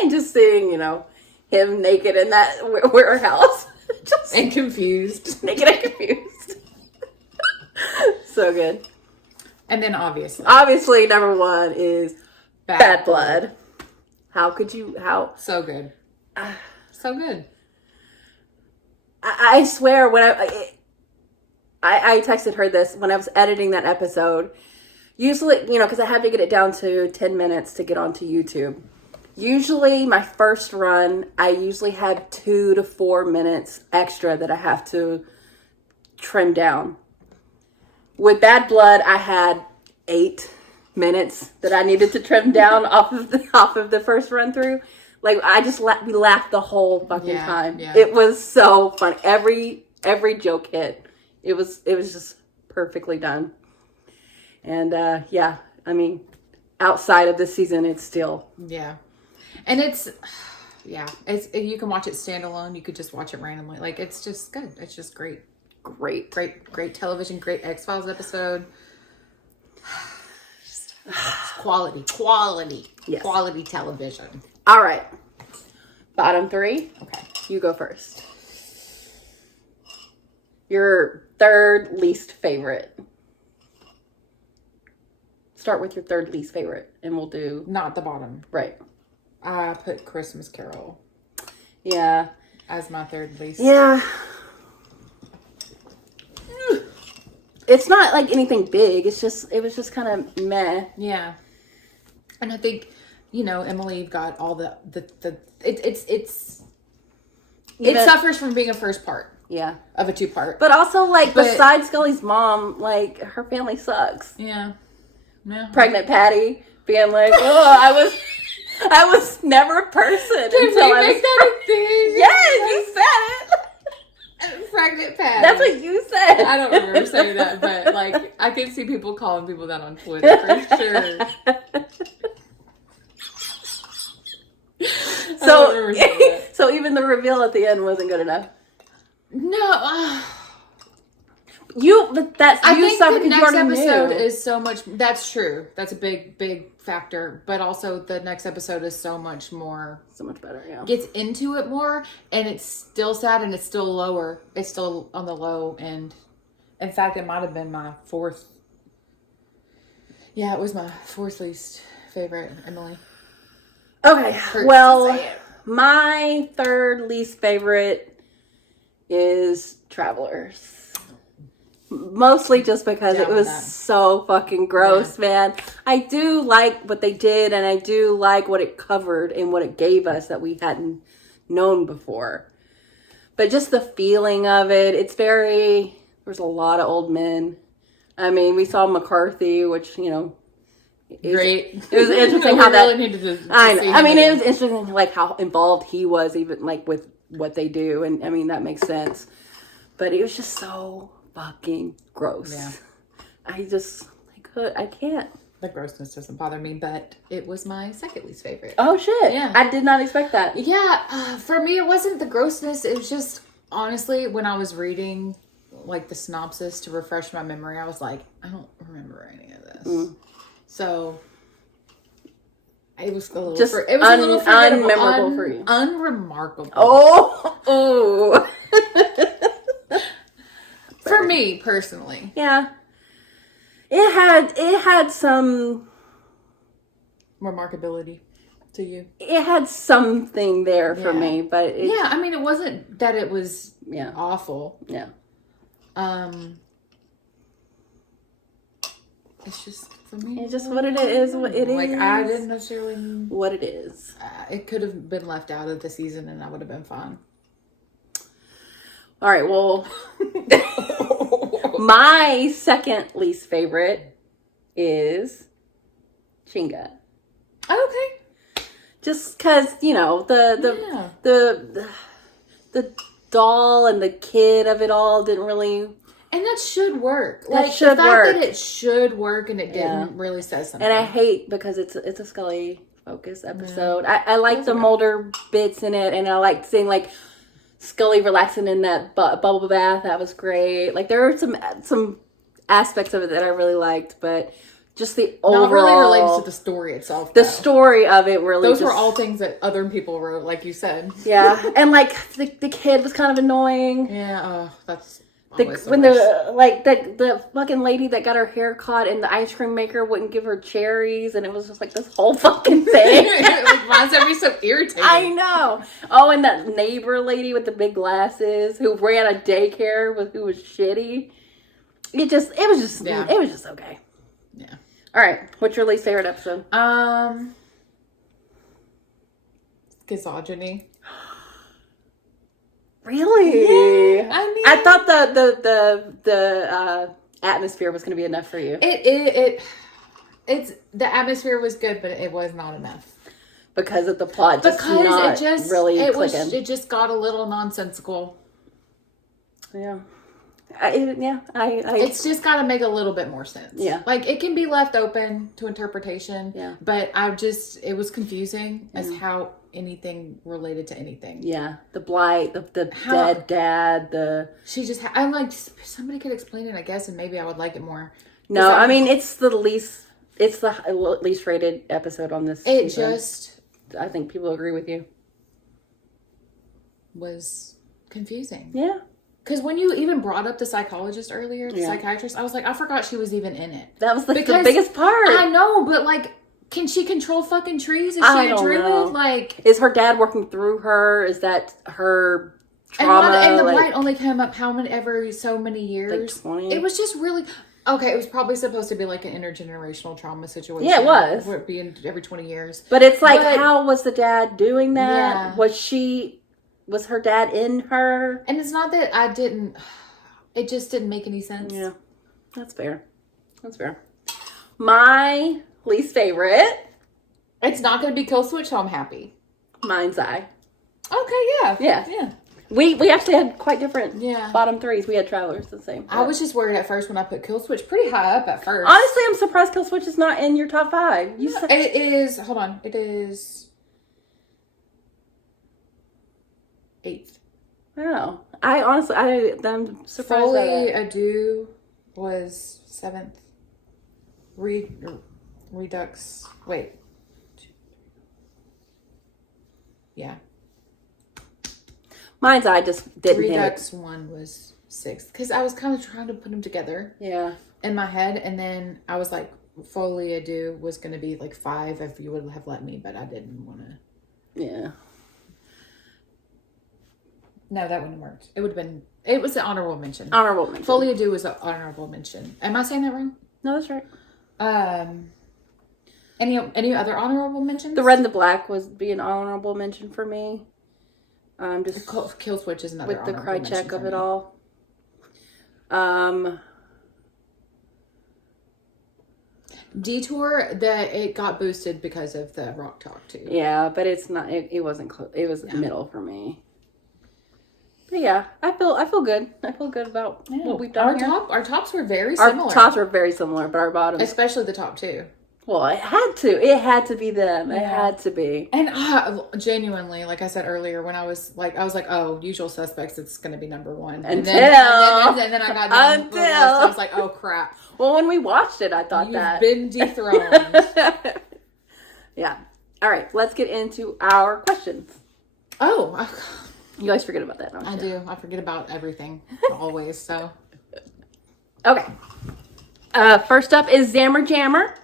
And just seeing him naked in that warehouse, and confused, just naked and confused. So good. And then obviously number one is Bad Blood. How could you? So good. So good. I swear when I texted her this when I was editing that episode. Usually, because I had to get it down to 10 minutes to get onto YouTube. Usually, my first run, I usually had 2 to 4 minutes extra that I have to trim down. With Bad Blood, I had 8 minutes that I needed to trim down off of the first run through. Like we laughed the whole fucking time. Yeah. It was so fun. Every joke hit. It was just perfectly done. And I mean, outside of this season, it's still and it's you can watch it standalone. You could just watch it randomly. Like it's just good. It's just great television. Great X-Files episode. Quality television. All right. Bottom 3. Okay. You go first. Your third least favorite. Start with your third least favorite, and we'll do... Not the bottom. Right. I put Christmas Carol. Yeah. As my third least. Yeah. It's not like anything big. It was just kind of meh. Yeah. And I think, Emily got all it suffers from being a first part. Yeah. Of a 2-part. But also, besides Scully's mom, her family sucks. Yeah. Yeah. Pregnant Patty being like, oh, I was never a person. Did we make that a thing? Yes, you said it. Pregnant Patty. That's what you said. I don't remember saying that, but I can see people calling people that on Twitter for sure. So even the reveal at the end wasn't good enough. No. I think the next episode is so much. That's true. That's a big factor. But also the next episode is so much more. So much better, yeah. Gets into it more, and it's still sad, and it's still lower. It's still on the low end. In fact, it might have been my 4th. Yeah, it was my 4th least favorite, Emily. Okay, my 3rd least favorite is Travelers. Mostly just because it was so fucking gross, man. I do like what they did, and I do like what it covered and what it gave us that we hadn't known before. But just the feeling of it, there's a lot of old men. I mean, we saw McCarthy, which, great. It was interesting how that... it was interesting how involved he was even with what they do. And I mean, that makes sense. But it was just so... fucking gross. Yeah. I can't. The grossness doesn't bother me, but it was my 2nd least favorite. Oh shit. Yeah. I did not expect that. Yeah. For me, it wasn't the grossness. It was just, honestly, when I was reading the synopsis to refresh my memory, I was like, I don't remember any of this. So it was a little unmemorable for you. Unremarkable. Oh. For me personally. Yeah. It had some remarkability to you. It had something there for me, but it wasn't that it was awful. Yeah. It's just for me. It's just what it is. What it is. I didn't necessarily what it is. It could have been left out of the season, and I would have been fine. All right, well, my second least favorite is Chinga. Okay. Just because, the doll and the kid of it all didn't really... And that should work. The fact that it should work and it didn't really say something. And I hate because it's a Scully focused episode. Yeah. I like the Mulder bits in it, and I like seeing like Scully relaxing in that bubble bath. That was great. Like there were some aspects of it that I really liked, but just the overall... Not really related to the story itself, though. The story of it really... Those were all things that other people wrote, like you said. Yeah, and like the kid was kind of annoying. Yeah, that's... the fucking lady that got her hair caught and the ice cream maker wouldn't give her cherries, and it was just like this whole fucking thing. Why is that be so irritating? I know. Oh, and that neighbor lady with the big glasses who ran a daycare who was shitty. It was just okay. Yeah. All right. What's your least favorite episode? Schizogeny. Really? Yeah, I mean, I thought the atmosphere was going to be enough for you. It's the atmosphere was good, but it was not enough because of the plot. It just got a little nonsensical. Yeah. It's just got to make a little bit more sense. Yeah. Like it can be left open to interpretation. Yeah. But it was confusing as how anything related to anything. Yeah. The blight, the dead dad, I'm like, somebody could explain it, I guess, and maybe I would like it more. No, I mean, it's the least rated episode on this season. I think people agree with you. Was confusing. Yeah. Because when you even brought up the psychologist earlier, the psychiatrist, I was like, I forgot she was even in it. That was the biggest part. I know, but like, can she control fucking trees? Is she a druid? Like, is her dad working through her? Is that her trauma? And the blight only came up every so many years. Like 20? It was just really... Okay, it was probably supposed to be like an intergenerational trauma situation. Yeah, it was. Where it being every 20 years. But it's like, how was the dad doing that? Yeah. Was her dad in her? And it's not that I didn't... It just didn't make any sense. Yeah, that's fair. My least favorite... It's not going to be Kill Switch, so I'm happy. Mind's Eye. Okay, yeah. Yeah. We actually had quite different bottom threes. We had Travelers the same. I was just worried at first when I put Kill Switch pretty high up at first. Honestly, I'm surprised Kill Switch is not in your top 5. It is... Hold on. It is... 8th. Wow. I'm surprised. Folie, deux was 7th. Redux. Wait. Yeah. Mind's Eye just didn't Redux hit. 1 was 6th. Because I was kind of trying to put them together. Yeah. In my head. And then I was like, Folie, deux was going to be like 5 if you would have let me. But I didn't want to. Yeah. No, that wouldn't have worked. It would have been... It was an honorable mention. Folie deux was an honorable mention. Am I saying that wrong? No, that's right. Any other honorable mentions? The Red and the Black would be an honorable mention for me. Just Kill Switch is another with the Krychek of it all. Detour, it got boosted because of the Rock Talk too. Yeah, but it's not. It wasn't close. It was middle for me. But yeah, I feel good. I feel good about what we've done here. Our tops were very similar. Our tops were very similar, but our bottoms, especially the top 2. Well, it had to. It had to be them. It had to be. And genuinely, like I said earlier, when I was like, oh, Usual Suspects, it's going to be number 1. And then I got down the list, I was like, oh crap. Well, when we watched it, I thought You've been dethroned. Yeah. All right. Let's get into our questions. Oh. You guys forget about that, don't you? I do. I forget about everything always. So. Okay. First up is Zammer Jammer.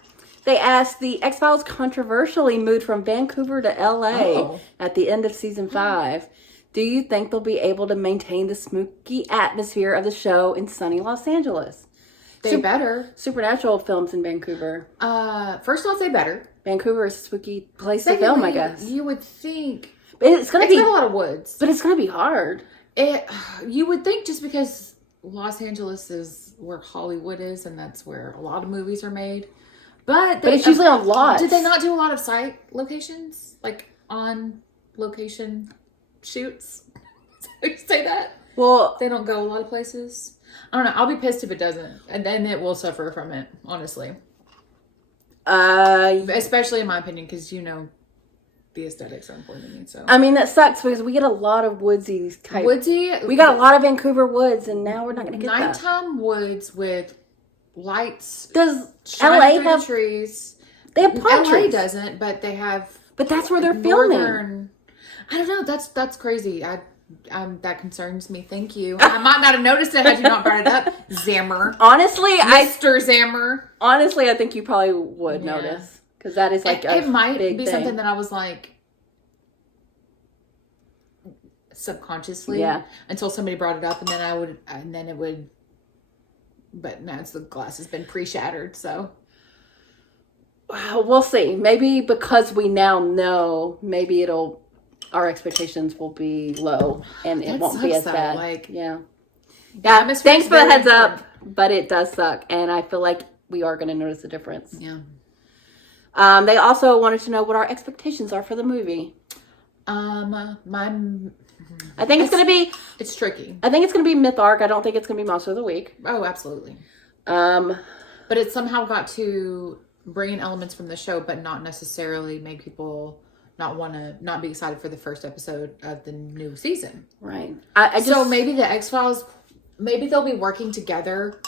They asked, the X-Files controversially moved from Vancouver to LA at the end of season 5. Do you think they'll be able to maintain the spooky atmosphere of the show in sunny Los Angeles? They better. Supernatural films in Vancouver. First I'll say better. Vancouver is a spooky place to film, I guess. You would think. It's got a lot of woods. But it's going to be hard. You would think just because Los Angeles is where Hollywood is, and that's where a lot of movies are made. But it's usually on lots. Did they not do a lot of site locations? Like on location shoots? Did you say that? Well, they don't go a lot of places. I don't know. I'll be pissed if it doesn't. And then it will suffer from it, honestly. Especially in my opinion, because the aesthetics are important to me. So I mean, that sucks because we get a lot of woodsy type. We got a lot of Vancouver woods, and now we're not going to get nighttime woods with lights. Does LA have trees? They have palm trees. LA doesn't, but they have. But that's where they're filming. I don't know. That's crazy. That concerns me. Thank you. I might not have noticed it had you not brought it up, Zammer. Honestly, Mr. Zammer. Honestly, I think you probably would notice because that is like it might be thing. Something that I was like subconsciously, until somebody brought it up, and then it would. But now the glass has been pre-shattered, so we'll see. Maybe because we now know, maybe our expectations will be low and it won't be as bad. Thanks for the heads up, but it does suck, and I feel like we are going to notice a difference. Yeah. They also wanted to know what our expectations are for the movie. I think it's going to be. It's tricky. I think it's going to be Myth Arc. I don't think it's going to be Monster of the Week. Oh, absolutely. But it somehow got to bring in elements from the show, but not necessarily make people not be excited for the first episode of the new season. Right. So maybe the X-Files, maybe they'll be working together.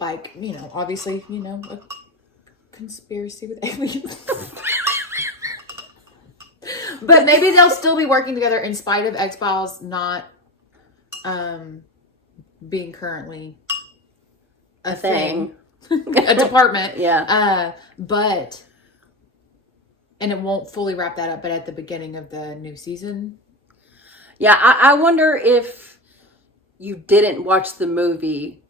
Like, obviously, a conspiracy with aliens. But maybe they'll still be working together in spite of X-Files not being currently a thing. A department. Yeah. And it won't fully wrap that up, but at the beginning of the new season. Yeah, I wonder if you didn't watch the movie,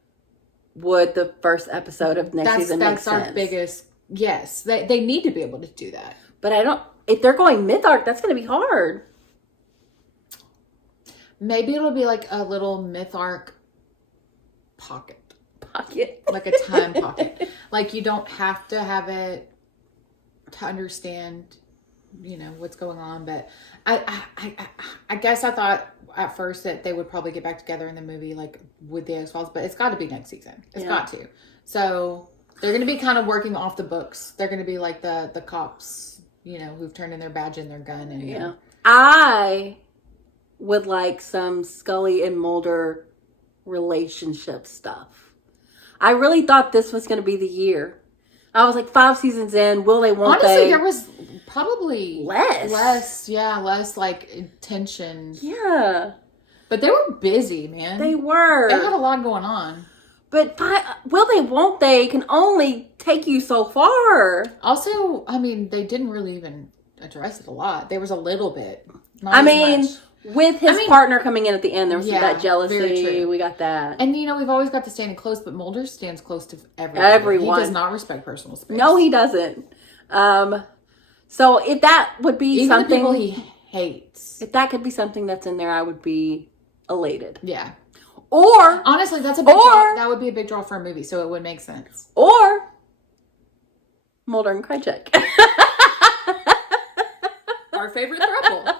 would the first episode of next season make sense? That's our biggest... Yes, they need to be able to do that. But I don't... If they're going Myth Arc, that's going to be hard. Maybe it'll be like a little Myth Arc pocket. Like a time pocket. Like you don't have to have it to understand, what's going on. But I guess I thought at first that they would probably get back together in the movie, like with the X-Files, but it's got to be next season. It's got to. So they're going to be kind of working off the books. They're going to be like the cops, who've turned in their badge and their gun. And I would like some Scully and Mulder relationship stuff. I really thought this was going to be the year. I was like 5 seasons in. Will they? Won't they? Honestly, there was probably less. Less like tension. Yeah, but they were busy, man. They were. They had a lot going on. But will they? Won't they? Can only take you so far. Also, I mean, they didn't really even address it a lot. There was a little bit. Much. With his partner coming in at the end, there was that jealousy. We got that. And, we've always got the standing close, but Mulder stands close to everyone. He does not respect personal space. No, he doesn't. So if that would be even something... the people he hates. If that could be something that's in there, I would be elated. Yeah. Or... Honestly, that's a big draw. That would be a big draw for a movie, so it would make sense. Or... Mulder and Krychek. Our favorite throuple.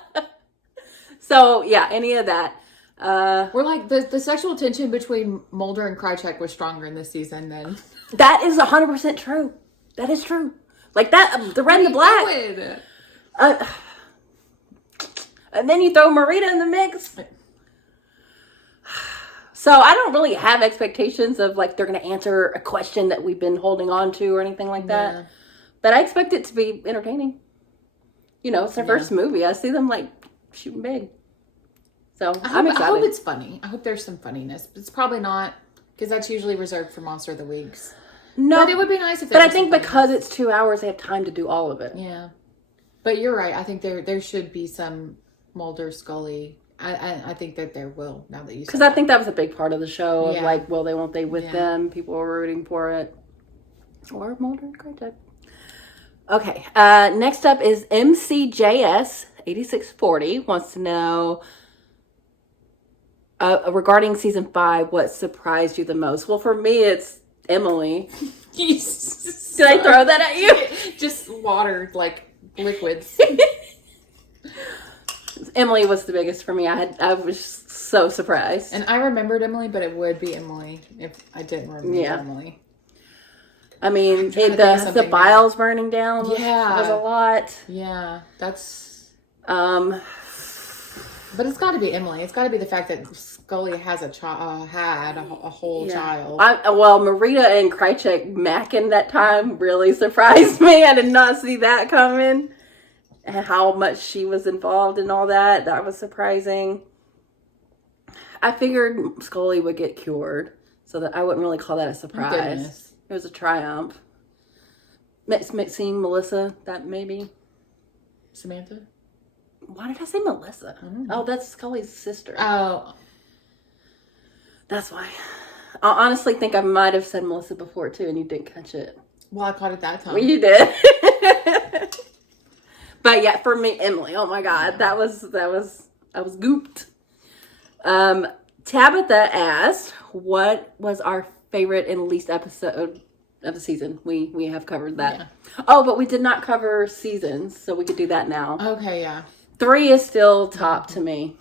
So, yeah, any of that. We're like, the sexual tension between Mulder and Krychek was stronger in this season than... That is 100% true. That is true. Like that, the red and the black. And then you throw Marita in the mix. So I don't really have expectations of like they're going to answer a question that we've been holding on to or anything like that. Yeah. But I expect it to be entertaining. It's their first movie. I see them like shooting big. So I'm excited. I hope it's funny. I hope there's some funniness. But it's probably not, because that's usually reserved for Monster of the Weeks. No. But it would be nice if But I think because it's 2 hours, they have time to do all of it. Yeah. But you're right. I think there should be some Mulder, Scully. I think that there will, now that you said because I think that was a big part of the show of like, will they, won't they with them. People were rooting for it. Or Mulder and Krychek. Okay. Next up is MCJS 8640 wants to know regarding season 5, what surprised you the most? Well, for me, it's Emily. Did I throw that at you? Just water, like liquids. Emily was the biggest for me. I was so surprised. And I remembered Emily, but it would be Emily if I didn't remember Emily. I mean, the biles burning down was a lot. Yeah, that's... But it's got to be Emily. It's got to be the fact that Scully has had a whole child. Marita and Krychek macking that time really surprised me. I did not see that coming. And how much she was involved in all that. That was surprising. I figured Scully would get cured, so that I wouldn't really call that a surprise. It was a triumph. Seeing Melissa, that maybe. Samantha? Why did I say Melissa? Oh, that's Scully's sister. Oh. That's why. I honestly think I might have said Melissa before, too, and you didn't catch it. Well, I caught it that time. Well, you did. But yeah, for me, Emily, oh my God, I was gooped. Tabitha asked, what was our favorite and least episode of the season? We have covered that. Yeah. Oh, but we did not cover seasons, so we could do that now. Okay, yeah. 3 is still top to me.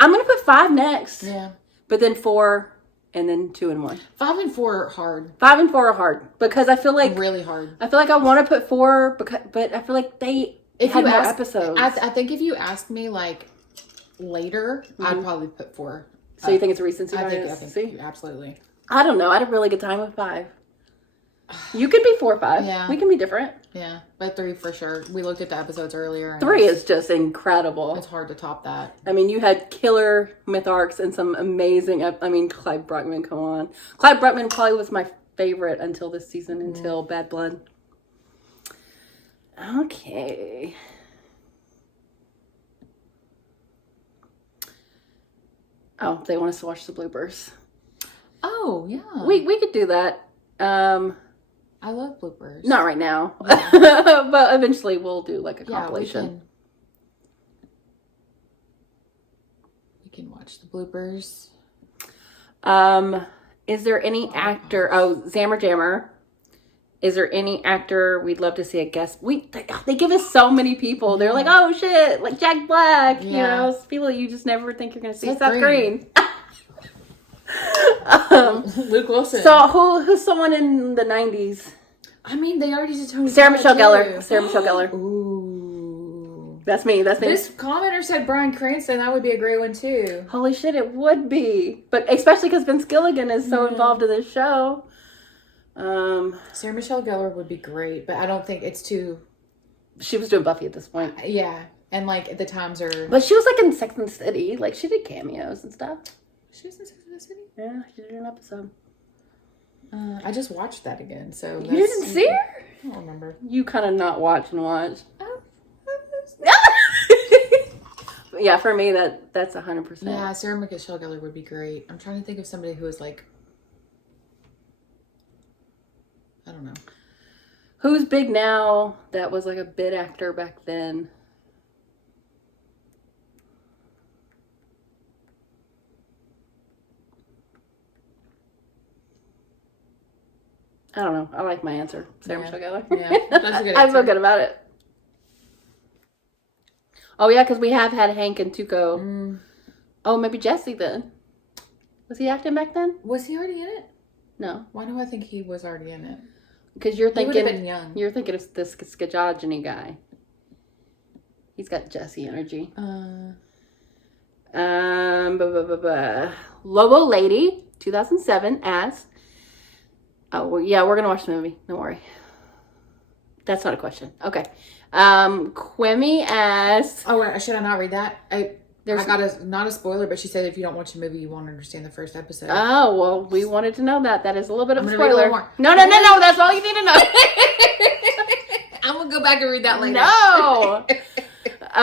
I'm going to put 5 next. Yeah. But then 4, and then 2 and 1. 5 and 4 are hard. 5 and 4 are hard, because I feel like... Really hard. I feel like I want to put 4, but I feel like they... If had you more ask, episodes. I think if you asked me like later, I'd probably put 4. So you think it's recency bias? I think absolutely. I don't know. I had a really good time with 5. You could be 4 or 5. Yeah. We can be different. Yeah, but 3 for sure. We looked at the episodes earlier. 3 is just incredible. It's hard to top that. I mean, you had killer myth arcs and some amazing... Clyde Bruckman, come on. Clyde Bruckman probably was my favorite until this season, until Bad Blood. Okay. Oh, they want us to watch the bloopers. Oh, yeah. We could do that. I love bloopers. Not right now. Yeah. But eventually we'll do like a compilation. We can watch the bloopers. Is there any actor... Oh, Zammer Jammer. Is there any actor we'd love to see a guest? They give us so many people. They're like, oh shit, like Jack Black. Yeah. You know, people that you just never think you're going to see. Seth Green. Luke Wilson. So who's someone in the 90s? I mean, they already did Tony. Sarah Michelle Gellar. Sarah Michelle Gellar. Ooh. That's me. This commenter said Bryan Cranston. That would be a great one too. Holy shit, it would be. But especially because Vince Gilligan is so involved in this show. Sarah Michelle Gellar would be great, but I don't think it's too... She was doing Buffy at this point. Yeah, and like the times are... But she was like in Sex and the City. Like she did cameos and stuff. She was in Sex and the City? Yeah, she did an episode. I just watched that again, so... You didn't see her? I don't remember. You kind of not watch and watch. Yeah, for me, that's 100%. Yeah, Sarah Michelle Gellar would be great. I'm trying to think of somebody who is like... I don't know. Who's big now that was like a bit actor back then? I don't know. I like my answer. Sarah Michelle Gellar. Yeah, that's a good answer. I feel good about it. Oh, yeah, because we have had Hank and Tuco. Oh, maybe Jesse then. Was he acting back then? Was he already in it? No. Why do I think he was already in it? Because you're thinking... He would have been young. You're thinking of this Schizogeny guy. He's got Jesse energy. Lobo Lady, 2007, asked... Oh, well, yeah, we're going to watch the movie. Don't worry. That's not a question. Okay. Quimmy asked... Oh, wait, should I not read that? I got not a spoiler, but she said if you don't watch the movie, you won't understand the first episode. Oh, well, we wanted to know that. That is a little bit of a spoiler. Read a little more. No, that's all you need to know. I'm going to go back and read that later. No!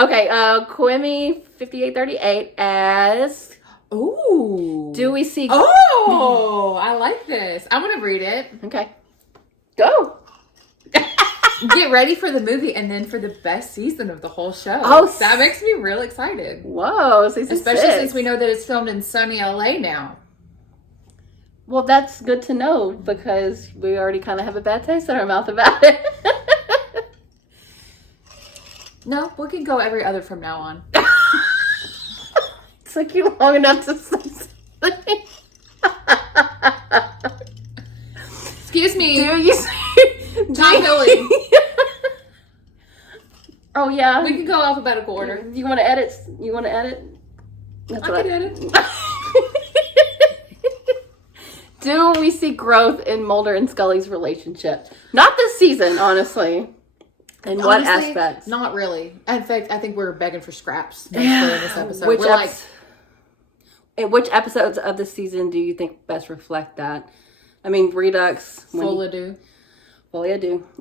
Okay, Quimmy 5838 asked... Ooh. Do we see... Oh, I like this. I'm going to read it. Okay. Go. Get ready for the movie and then for the best season of the whole show. Oh, that makes me real excited. Whoa, season Especially 6. Since we know that it's filmed in sunny LA now. Well, that's good to know because we already kind of have a bad taste in our mouth about it. No, we can go every other from now on. It took you long enough to say something. Excuse me. Do you say Tom Billy? Oh yeah. We can go alphabetical order. You want to edit? That's I can edit. Do we see growth in Mulder and Scully's relationship? Not this season, honestly. In what aspects? Not really. In fact, I think we're begging for scraps in this episode. Which episodes of the season do you think best reflect that? I mean, Redux. Folie,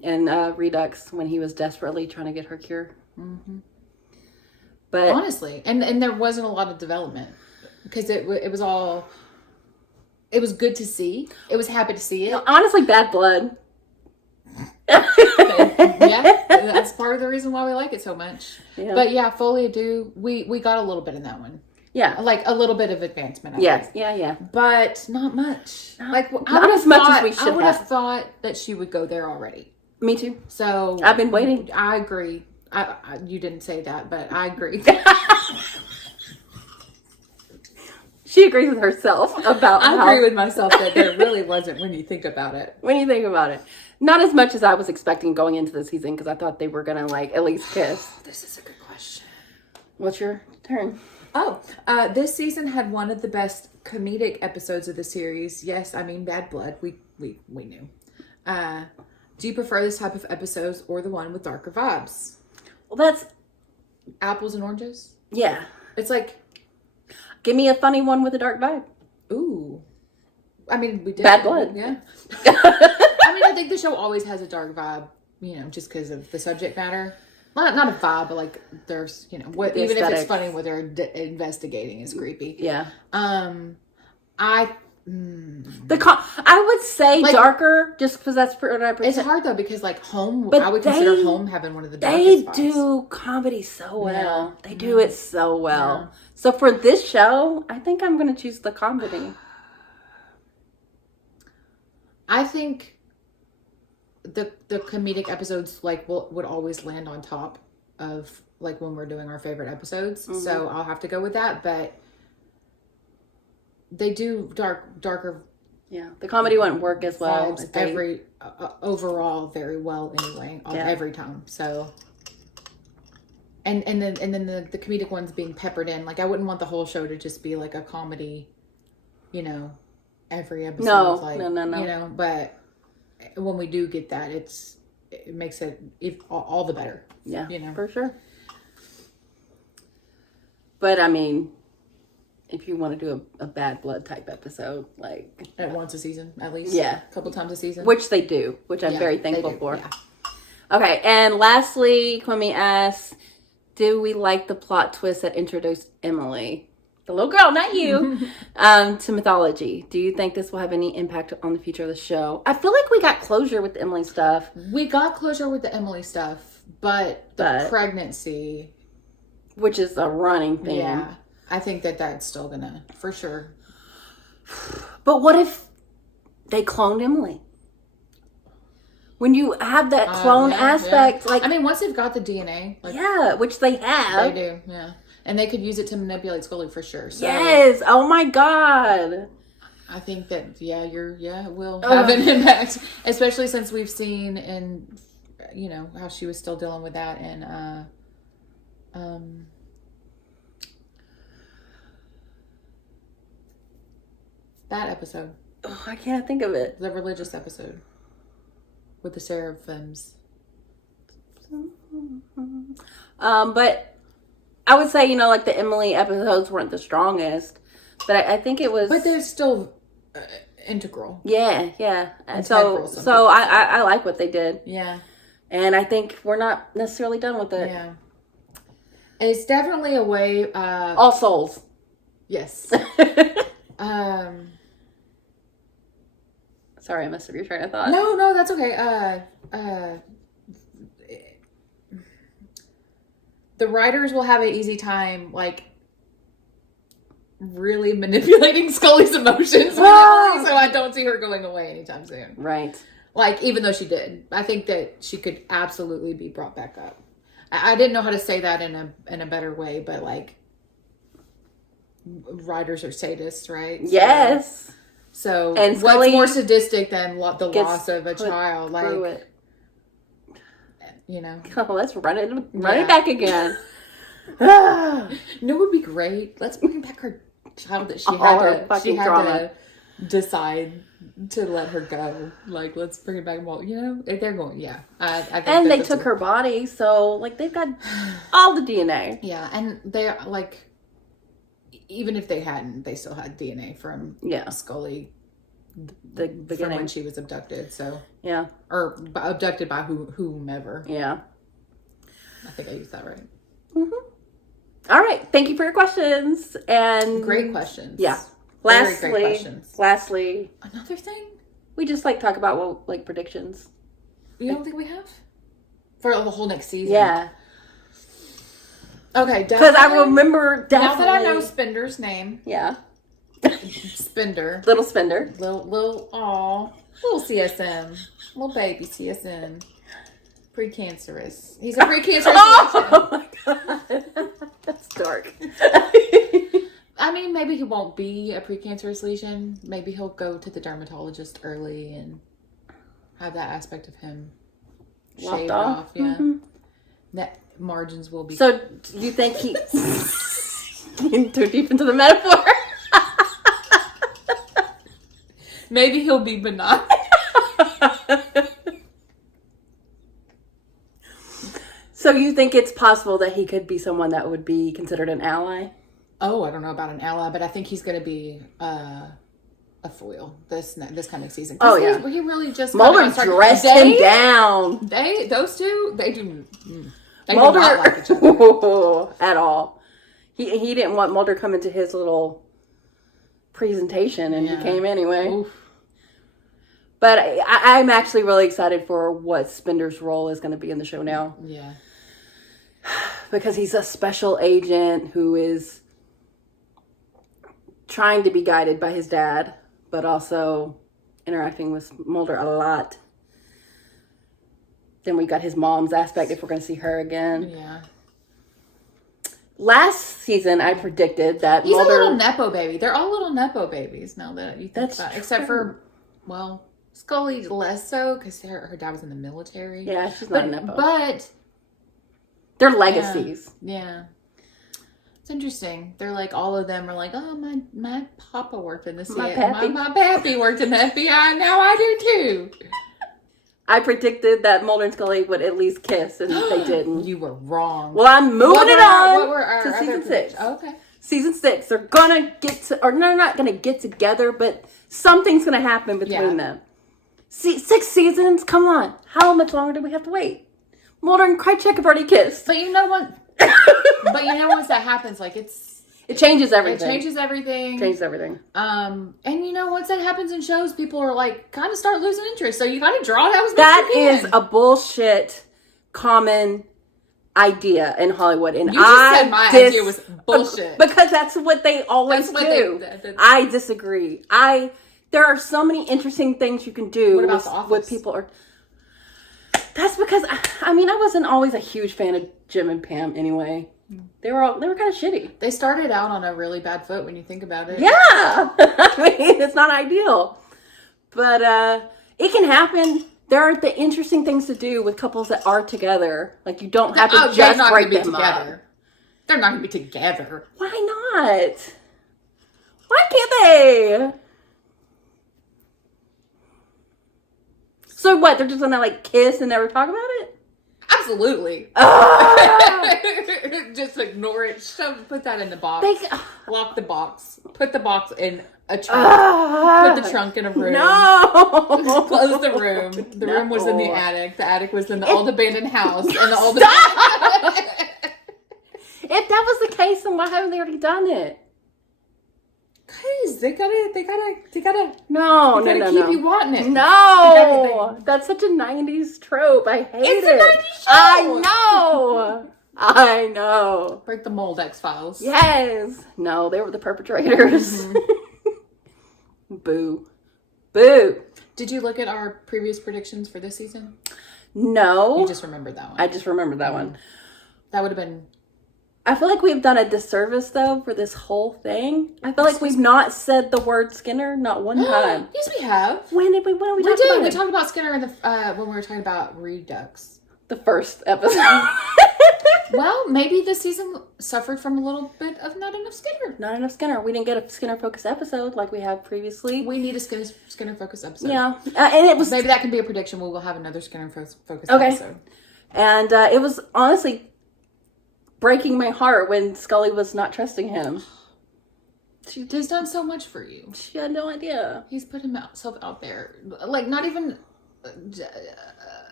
and Redux when he was desperately trying to get her cure. Mm-hmm. But honestly, and there wasn't a lot of development because it was all. It was good to see. It was happy to see it. Honestly, bad blood. Yeah, that's part of the reason why we like it so much. Yeah. But yeah, Folie, we got a little bit in that one. Yeah, like a little bit of advancement. Yes, yeah, but not much. Like not as much as we should. I would have thought that she would go there already. Me too. So I've been waiting. I agree. You didn't say that, but I agree. She agrees with herself about. I agree with myself that there really wasn't when you think about it. When you think about it, not as much as I was expecting going into the season because I thought they were gonna like at least kiss. This is a good question. What's your turn? Oh, this season had one of the best comedic episodes of the series. Yes, I mean Bad Blood. We knew. Do you prefer this type of episodes or the one with darker vibes? Well, that's apples and oranges. Yeah, it's like give me a funny one with a dark vibe. Ooh, I mean we did Bad Blood. Yeah. I mean I think the show always has a dark vibe. You know, just because of the subject matter. Not a vibe, but like there's, you know, what even if it's funny what they're investigating is creepy. Yeah. I would say like, darker, just because that's what I It's hard though because like Home, but I would consider Home having one of the darkest They vibes. do comedy so well. Yeah. They do it so well. Yeah. So for this show, I think I'm going to choose the comedy. I think the comedic episodes like would always land on top of like when we're doing our favorite episodes. Mm-hmm. So I'll have to go with that, but they do darker. Yeah, the comedy wouldn't work as well. Every overall very well anyway. Every time. So and then the comedic ones being peppered in. Like I wouldn't want the whole show to just be like a comedy, you know, every episode. No, like, no. You know, but when we do get that, it makes it all the better. Yeah, you know, for sure. But I mean, if you want to do a Bad Blood type episode, like at once a season at least, a couple times a season, which they do, which I'm very thankful for. Yeah. Okay, and lastly, Kwame asks, do we like the plot twist that introduced Emily, the little girl, not you, to mythology? Do you think this will have any impact on the future of the show? I feel like we got closure with the Emily stuff. We got closure with the Emily stuff, but the pregnancy, which is a running thing. Yeah, I think that's still gonna, for sure. But what if they cloned Emily? When you have that clone aspect, like I mean, once they've got the DNA, like, which they have, they do, and they could use it to manipulate Scully for sure. So, yes, oh my god, I think that it will have an impact, especially since we've seen and you know how she was still dealing with that and that episode. Oh, I can't think of it. The religious episode. With the seraphims. But I would say, you know, like the Emily episodes weren't the strongest, but I think it was. But they're still integral. Yeah. Integral, so I like what they did. Yeah. And I think we're not necessarily done with it. Yeah. It's definitely a way. All souls. Yes. Sorry, I messed up your train of thought. No, that's okay. the writers will have an easy time, like, really manipulating Scully's emotions. So I don't see her going away anytime soon. Right. Like, even though she did. I think that she could absolutely be brought back up. I didn't know how to say that in a better way, but, like, writers are sadists, right? Yes. So and what's more sadistic than the loss of a child? Like, it. You know. Oh, let's run it back again. No, it would be great. Let's bring back her child that she had to decide to let her go. Like, let's bring it back. Well, you know, they're going. Yeah, I think. And they took her body, so like they've got all the DNA. Yeah, and they like. Even if they hadn't, they still had DNA from Scully, the beginning from when she was abducted. So yeah, or abducted by whomever. Yeah, I think I used that right. Mm-hmm. All right, thank you for your questions and great questions. Yeah. Very great questions. Lastly, another thing we just like talk about like predictions. You don't think we have for the whole next season? Yeah. Okay, because I remember definitely. Now that I know Spender's name. Yeah. Spender. Little Spender. Little CSM. Little baby CSM. Precancerous. He's a precancerous. Oh my god. That's dark. I mean, maybe he won't be a precancerous lesion. Maybe he'll go to the dermatologist early and have that aspect of him shaved off. Yeah. Mm-hmm. That margins will be. So, do you think he too deep into the metaphor? Maybe he'll be benign. So you think it's possible that he could be someone that would be considered an ally? Oh, I don't know about an ally, but I think he's going to be a foil this coming season. Oh yeah, he really just Mulder dressed him down. Those two, they do. They Mulder, do not like each other at all. He didn't want Mulder coming to his little presentation, and he came anyway. Oof. But I'm actually really excited for what Spender's role is going to be in the show now. Yeah. Because he's a special agent who is trying to be guided by his dad, but also interacting with Mulder a lot. Then we got his mom's aspect if we're going to see her again. Yeah. Last season, I predicted that he's Mulder... a little Nepo baby. They're all little Nepo babies now that you think about it. Except for, well, Scully less so because her dad was in the military. Yeah, she's not a Nepo. But... they're legacies. Yeah. It's interesting. They're like, all of them are like, oh, my papa worked in the CIA. My pappy worked in the FBI. Now I do too. I predicted that Mulder and Scully would at least kiss, and they didn't. You were wrong. Well, I'm moving it on to season 6. Oh, okay. Season 6. They're gonna get to, or they're not gonna get together, but something's gonna happen between them. 6 seasons? Come on. How much longer do we have to wait? Mulder and Krychek have already kissed. But you know what? Once that happens, like it changes everything. Changes everything. And you know, once that happens in shows, people are like kind of start losing interest. So you got to draw it out as much as you can. That is a bullshit common idea in Hollywood, and you just said my idea was bullshit because that's what they always do. I disagree. There are so many interesting things you can do. What about The Office? What people are. That's because I wasn't always a huge fan of Jim and Pam anyway. They were kind of shitty. They started out on a really bad foot when you think about it. Yeah. I mean, it's not ideal. But it can happen. There are the interesting things to do with couples that are together. Like, you don't have to just break them together. They're not going to be together. Why not? Why can't they? So what? They're just going to, like, kiss and never talk about it? Absolutely. Just ignore it. Put that in the box. Lock the box. Put the box in a trunk. Put the trunk in a room. No. Close the room. The room was in the attic. The attic was in the old abandoned house. And the old If that was the case, then why haven't they already done it? Guys, they gotta keep you wanting it. No, that's such a 90s trope. I hate it. It's a 90s show. I know. I know. Break the mold, X-Files. Yes. No, they were the perpetrators. Boo. Boo. Did you look at our previous predictions for this season? No. You just remembered that one. I just remembered that one. That would have been... I feel like we've done a disservice, though, for this whole thing. I feel like we've not said the word Skinner not one time. Yes, we have. When did we talk about it? We talked about Skinner in the, when we were talking about Redux. The first episode. Well, maybe this season suffered from a little bit of not enough Skinner. Not enough Skinner. We didn't get a Skinner-focused episode like we have previously. We need a Skinner-focused episode. Yeah. And it was... Maybe that can be a prediction. We will have another Skinner-focused episode. And it was honestly breaking my heart when Scully was not trusting him. He's done so much for you. She had no idea. He's put himself out there. Like, not even...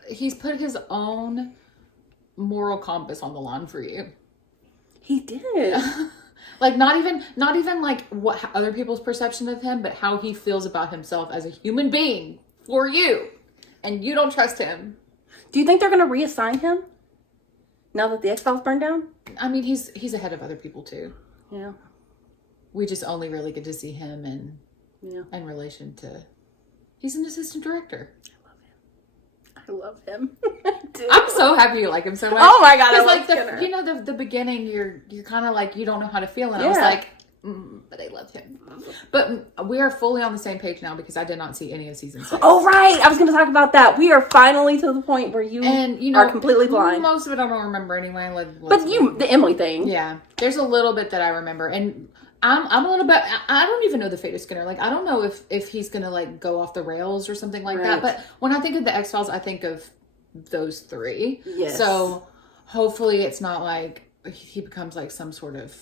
he's put his own moral compass on the line for you. He did. Like, not even like what other people's perception of him, but how he feels about himself as a human being for you. And you don't trust him. Do you think they're going to reassign him now that the X-Files burned down? I mean, he's ahead of other people too. Yeah. We just only really get to see him in relation to... He's an assistant director. I love him. I'm so happy you like him so much. Oh my god, I love like Skinner. You know, the beginning, you're kind of like, you don't know how to feel, and I was like, but I love him. But we are fully on the same page now because I did not see any of season 6. Oh right, I was going to talk about that. We are finally to the point where you are completely blind. Most of it I don't remember anyway. The Emily thing. Yeah, there's a little bit that I remember, and I'm a little bit. I don't even know the fate of Skinner. Like, I don't know if he's gonna like go off the rails or something like that. But when I think of the X-Files, I think of those three. Yes. So hopefully it's not like he becomes like some sort of,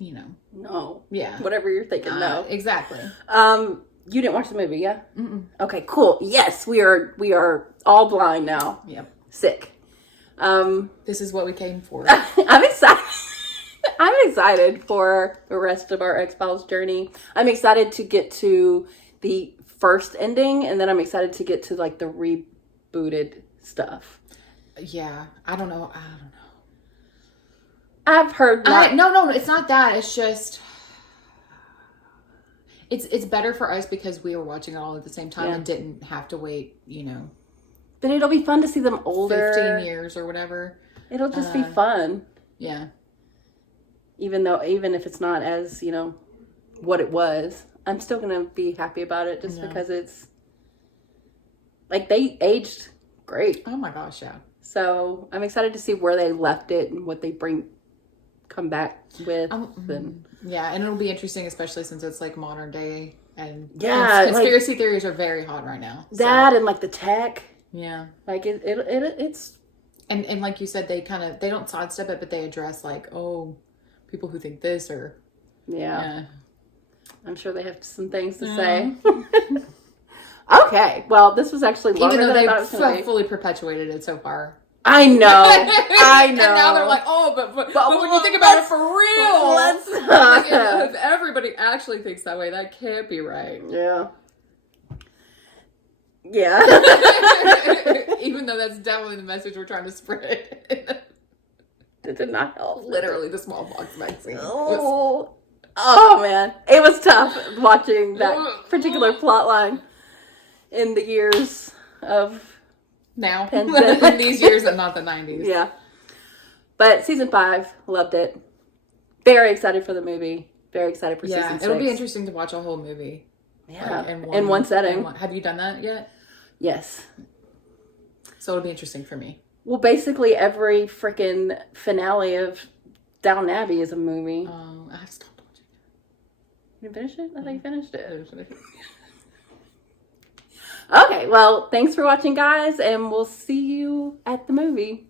No. Yeah. Whatever you're thinking. No. Exactly. You didn't watch the movie, yeah? Mm-mm. Okay, cool. Yes, we are all blind now. Yep. Sick. This is what we came for. I'm excited. I'm excited for the rest of our X-Files journey. I'm excited to get to the first ending, and then I'm excited to get to like the rebooted stuff. Yeah, I don't know. I've heard that. No, it's not that. It's just it's better for us because we were watching it all at the same time and didn't have to wait, But it'll be fun to see them older. 15 years or whatever. It'll just be fun. Yeah. Even if it's not as, what it was, I'm still going to be happy about it just because it's, like, they aged great. Oh my gosh, yeah. So I'm excited to see where they left it and what they come back with. Yeah, and it'll be interesting, especially since it's, like, modern day. And conspiracy theories are very hot right now. That and, like, the tech. Yeah. Like, it's... And like you said, they don't sidestep it, but they address, like, people who think this or... Yeah. I'm sure they have some things to say. Okay. Well, this was actually longer even though than I thought it was going to be. Fully perpetuated it so far. I know. And now they're like, but when you think about it for real, if everybody actually thinks that way, that can't be right. Yeah. Yeah. Even though that's definitely the message we're trying to spread. It did not help. Literally the smallpox vaccine. Oh man. It was tough watching that particular plot line in the years of now. In these years and not the 90s. Yeah. But season 5, loved it. Very excited for the movie. Very excited for season 6. It'll be interesting to watch a whole movie. Yeah. In one setting. Have you done that yet? Yes. So it'll be interesting for me. Well, basically every freaking finale of Downton Abbey is a movie. I stopped watching it. You finished it? I thought you finished it. Okay, well, thanks for watching, guys, and we'll see you at the movie.